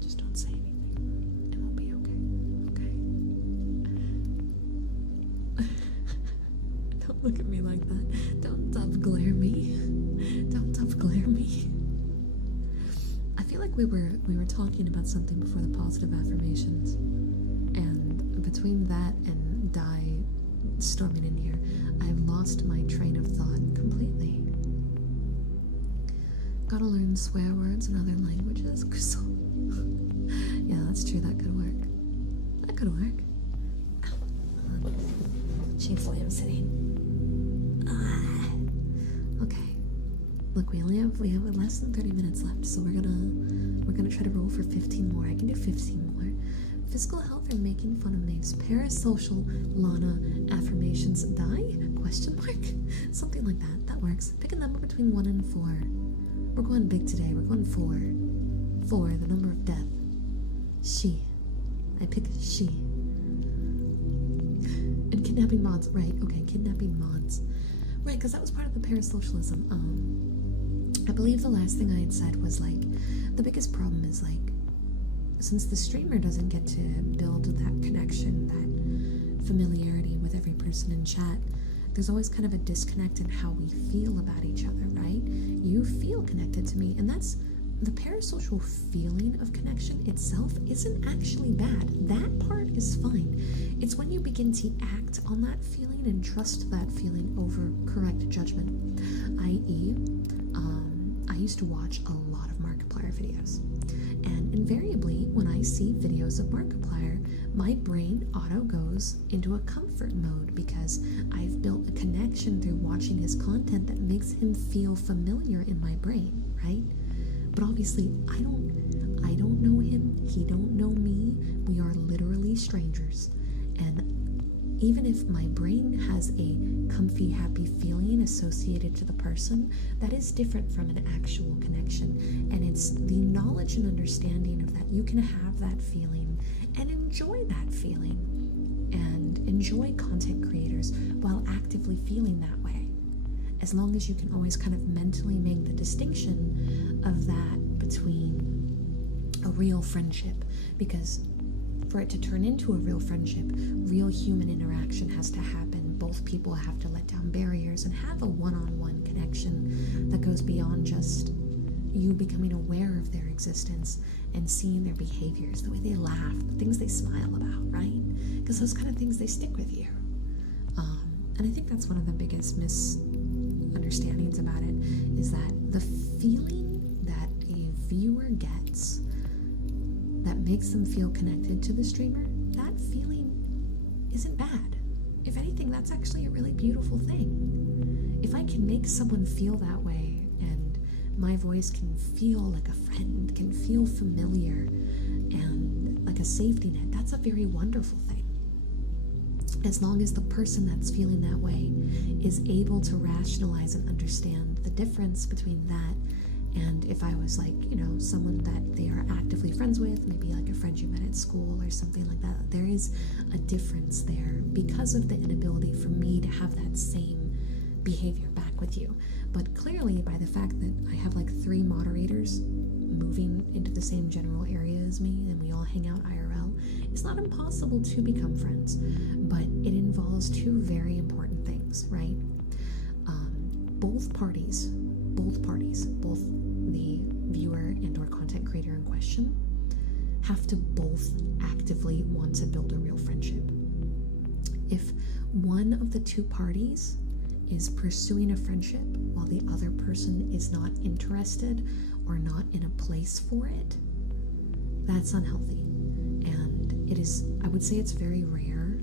Just don't say anything. It will be okay. Okay. Don't look at me like that. Don't glare me. Don't glare me. I feel like we were talking about something before the positive affirmations, and between that and Dai storming in here, I've lost my train of thought completely. Gotta learn swear words and other languages. Yeah, that's true. That could work. That could work. Shamefully, I'm sitting. Okay. Look, we have less than 30 minutes left, so we're gonna try to roll for 15 more. I can do 15 more. Physical health or making fun of mates. Parasocial, Lana, affirmations, die? Question mark? Something like that. That works. Pick a number between 1 and 4. We're going big today. We're going 4. 4, the number of death. She. I pick she. And kidnapping mods. Right, okay, kidnapping mods. Right, because that was part of the parasocialism. I believe the last thing I had said was, like, the biggest problem is, like, since the streamer doesn't get to build that connection, that familiarity with every person in chat, there's always kind of a disconnect in how we feel about each other, right? You feel connected to me, and that's the parasocial feeling of connection itself isn't actually bad. That part is fine. It's when you begin to act on that feeling and trust that feeling over correct judgment, i.e., I used to watch a lot of Markiplier videos, and invariably when I see videos of Markiplier, my brain auto goes into a comfort mode because I've built a connection through watching his content that makes him feel familiar in my brain, right? But obviously I don't know him, he don't know me, we are literally strangers, and even if my brain has a comfy, happy feeling associated to the person, that is different from an actual connection. And it's the knowledge and understanding of that you can have that feeling and enjoy that feeling and enjoy content creators while actively feeling that way. As long as you can always kind of mentally make the distinction of that between a real friendship, because for it to turn into a real friendship, real human interaction has to happen. Both people have to let down barriers and have a one-on-one connection that goes beyond just you becoming aware of their existence and seeing their behaviors, the way they laugh, the things they smile about, right? Because those kind of things, they stick with you. And I think that's one of the biggest misunderstandings about it, is that the feeling that a viewer gets that makes them feel connected to the streamer, that feeling isn't bad. that's actually a really beautiful thing. If I can make someone feel that way, and my voice can feel like a friend, can feel familiar, and like a safety net, that's a very wonderful thing. As long as the person that's feeling that way is able to rationalize and understand the difference between that and if I was like, someone that they are actively friends with, maybe like a friend you met at school or something like that, there is a difference there because of the inability for me to have that same behavior back with you. But clearly, by the fact that I have like 3 moderators moving into the same general area as me and we all hang out IRL, it's not impossible to become friends, but it involves 2 very important things, right? Both parties, both the viewer and or content creator in question, have to both actively want to build a real friendship. If one of the 2 parties is pursuing a friendship while the other person is not interested or not in a place for it, that's unhealthy. And it is, I would say it's very rare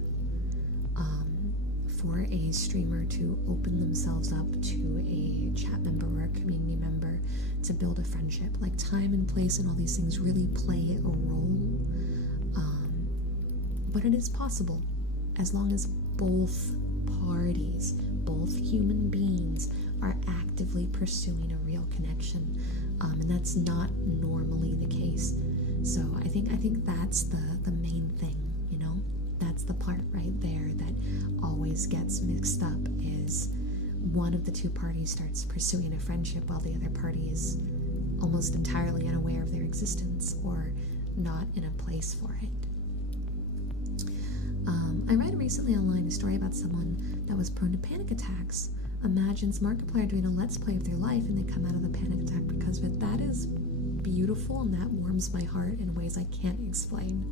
for a streamer to open themselves up to a chat member or a community member to build a friendship. Like time and place and all these things really play a role. But it is possible as long as both parties, both human beings, are actively pursuing a real connection. And that's not normally the case. So I think that's the main thing, That's the part right there that always gets mixed up, is one of the 2 parties starts pursuing a friendship while the other party is almost entirely unaware of their existence or not in a place for it. I read recently online a story about someone that was prone to panic attacks. Imagines Markiplier doing a let's play of their life and they come out of the panic attack because of it. That is beautiful and that warms my heart in ways I can't explain.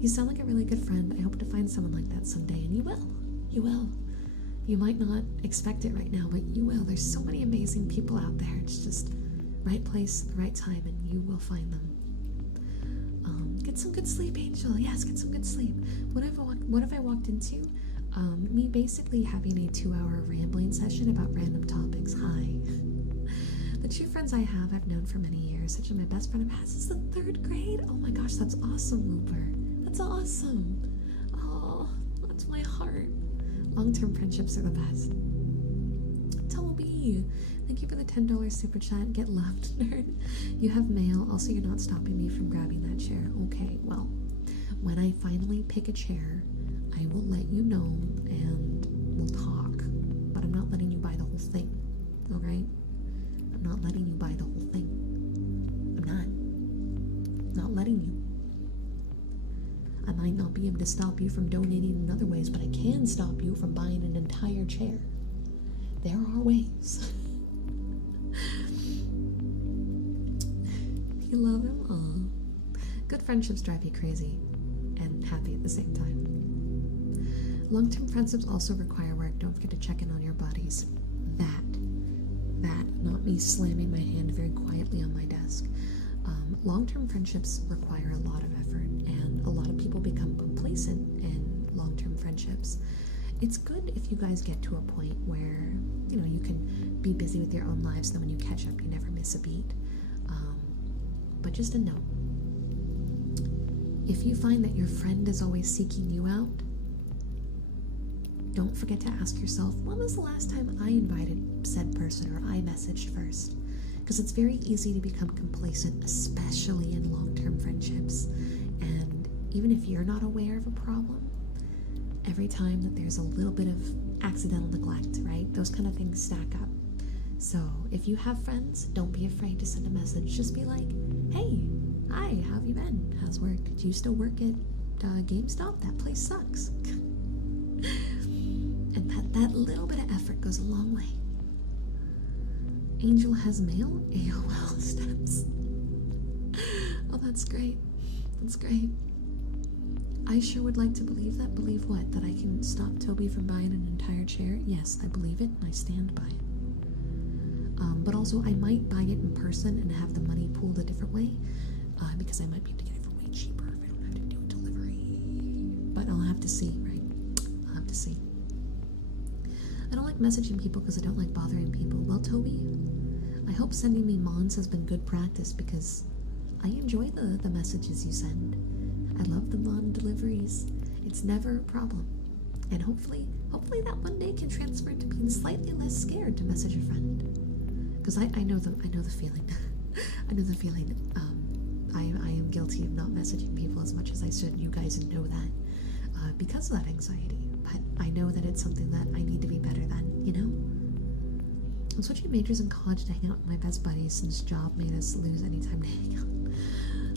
You sound like a really good friend. I hope to find someone like that someday, and you will. You will. You might not expect it right now, but you will. There's so many amazing people out there. It's just right place, the right time, and you will find them. Get some good sleep, Angel. Yes, get some good sleep. What have I walked into? Me basically having a 2-hour rambling session about random topics. Hi. The 2 friends I have, I've known for many years, such as my best friend I've had since the 3rd grade. Oh my gosh, that's awesome, Looper. That's awesome. Oh, that's my heart. Long-term friendships are the best. Toby, thank you for the $10 super chat. Get loved, nerd. You have mail. Also, you're not stopping me from grabbing that chair. Okay, well, when I finally pick a chair, I will let you know and we'll talk. But I'm not letting you buy the whole thing, alright? I'm not letting you buy the whole thing. I'm not letting you. I might not be able to stop you from donating in other ways, but I can stop you from buying an entire chair. There are ways. You love him? Aw. Good friendships drive you crazy and happy at the same time. Long-term friendships also require work. Don't forget to check in on your buddies. That, not me slamming my hand very quietly on my desk. Long-term friendships require a lot of effort, and a lot of people become complacent in long-term friendships. It's good if you guys get to a point where, you can be busy with your own lives, and then when you catch up, you never miss a beat. But just a note, if you find that your friend is always seeking you out, don't forget to ask yourself, when was the last time I invited said person or I messaged first? Because it's very easy to become complacent, especially in long-term friendships. And even if you're not aware of a problem, every time that there's a little bit of accidental neglect, right? Those kind of things stack up. So if you have friends, don't be afraid to send a message. Just be like, hey, hi, how have you been? How's work? Do you still work at GameStop? That place sucks. And that little bit of effort goes a long way. Angel has mail? AOL steps. Oh, that's great. That's great. I sure would like to believe that. Believe what? That I can stop Toby from buying an entire chair? Yes, I believe it, and I stand by it. But also, I might buy it in person and have the money pooled a different way, because I might be able to get it for way cheaper if I don't have to do a delivery. But I'll have to see, right? I'll have to see. I don't like messaging people because I don't like bothering people. Well, Toby, I hope sending me mons has been good practice because I enjoy the messages you send. I love the mon deliveries. It's never a problem. And hopefully that one day can transfer to being slightly less scared to message a friend. Because I know the feeling. I know the feeling. I am guilty of not messaging people as much as I should. You guys know that because of that anxiety. But I know that it's something that I need to be better than, you know? I'm switching majors in college to hang out with my best buddies since job made us lose any time to hang out.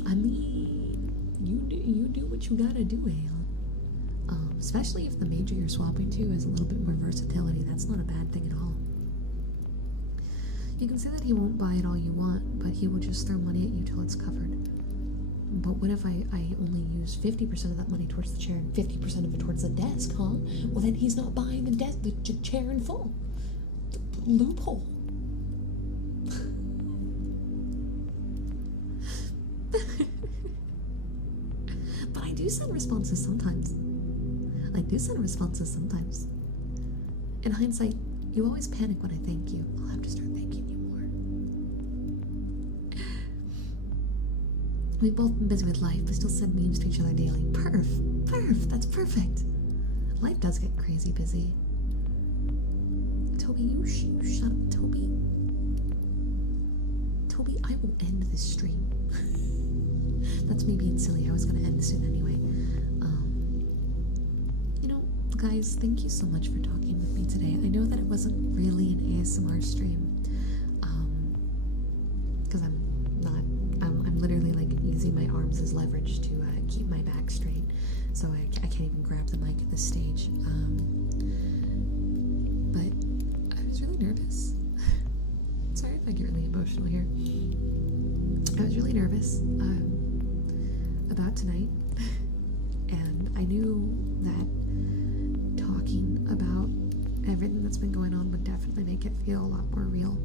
I mean, you do what you gotta do, Hale. Especially if the major you're swapping to has a little bit more versatility. That's not a bad thing at all. You can say that he won't buy it all you want, but he will just throw money at you till it's covered. But what if I only use 50% of that money towards the chair and 50% of it towards the desk, huh? Well, then he's not buying the chair in full. Loophole. But I do send responses sometimes. In hindsight, you always panic when I thank you. I'll have to start thanking you more. We've both been busy with life, but still send memes to each other daily. Perf, that's perfect. Life does get crazy busy. Toby, you shut up, Toby. Toby, I will end this stream. That's me being silly. I was gonna end soon anyway. Guys, thank you so much for talking with me today. I know that it wasn't really an ASMR stream, because I'm literally like using my arms as leverage to keep my back straight, so I can't even grab the mic at this stage. But I was really nervous. Sorry if I get really emotional here. I was really nervous about tonight, and I knew that talking about everything that's been going on would definitely make it feel a lot more real.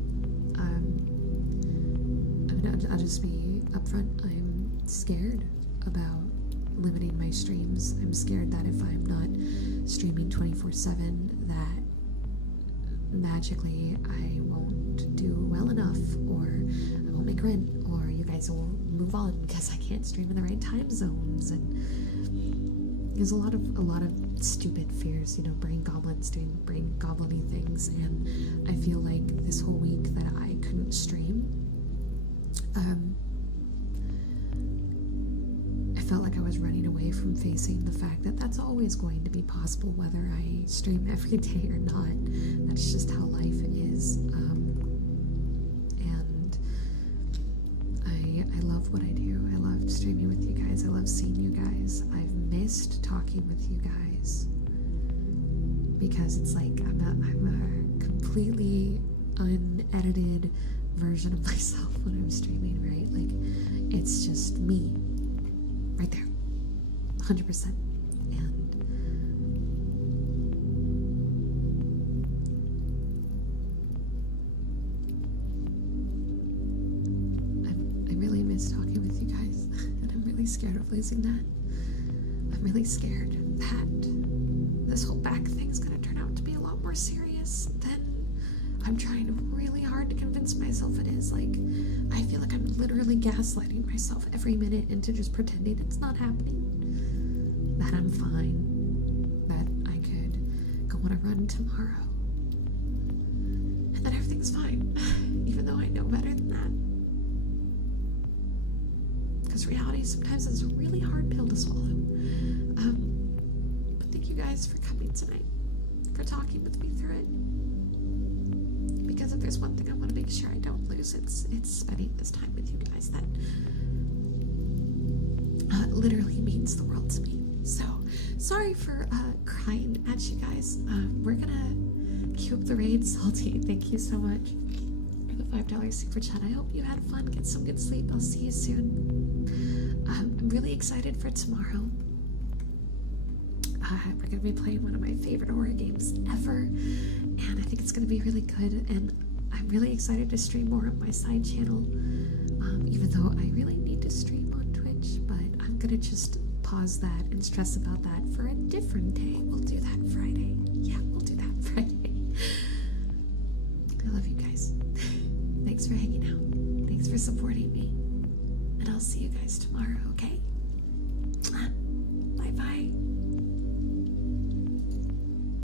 I'll just be upfront. I'm scared about limiting my streams. I'm scared that if I'm not streaming 24/7, that magically I won't do well enough, or I won't make rent, or you guys will move on because I can't stream in the right time zones. And there's a lot of stupid fears, brain goblins doing brain goblin-y things, and I feel like this whole week that I couldn't stream, I felt like I was running away from facing the fact that that's always going to be possible whether I stream every day or not. That's just how life is. And I love what I do. I love streaming with you guys. I love seeing you guys. I've missed talking with you guys because it's like I'm a completely unedited version of myself when I'm streaming, right? Like, it's just me right there, 100%. And I really miss talking with you guys, and I'm really scared of losing that. I'm really scared that this whole back thing's gonna turn out to be a lot more serious than I'm trying really hard to convince myself it is. Like, I feel like I'm literally gaslighting myself every minute into just pretending it's not happening, that I'm fine, that I could go on a run tomorrow, and that everything's fine, even though I know better than that. Because reality sometimes is a really hard pill to swallow. But thank you guys for coming tonight, for talking with me through it. Because if there's one thing I want to make sure I don't lose, it's spending this time with you guys. That literally means the world to me. So, sorry for crying at you guys. We're gonna queue up the raid. Salty, thank you so much for the $5 super chat. I hope you had fun. Get some good sleep. I'll see you soon. I'm really excited for tomorrow. We're going to be playing one of my favorite horror games ever, and I think it's going to be really good, and I'm really excited to stream more on my side channel, even though I really need to stream on Twitch, but I'm going to just pause that and stress about that for a different day. We'll do that Friday. Yeah, we'll do that Friday. for hanging out. Thanks for supporting me. And I'll see you guys tomorrow, okay?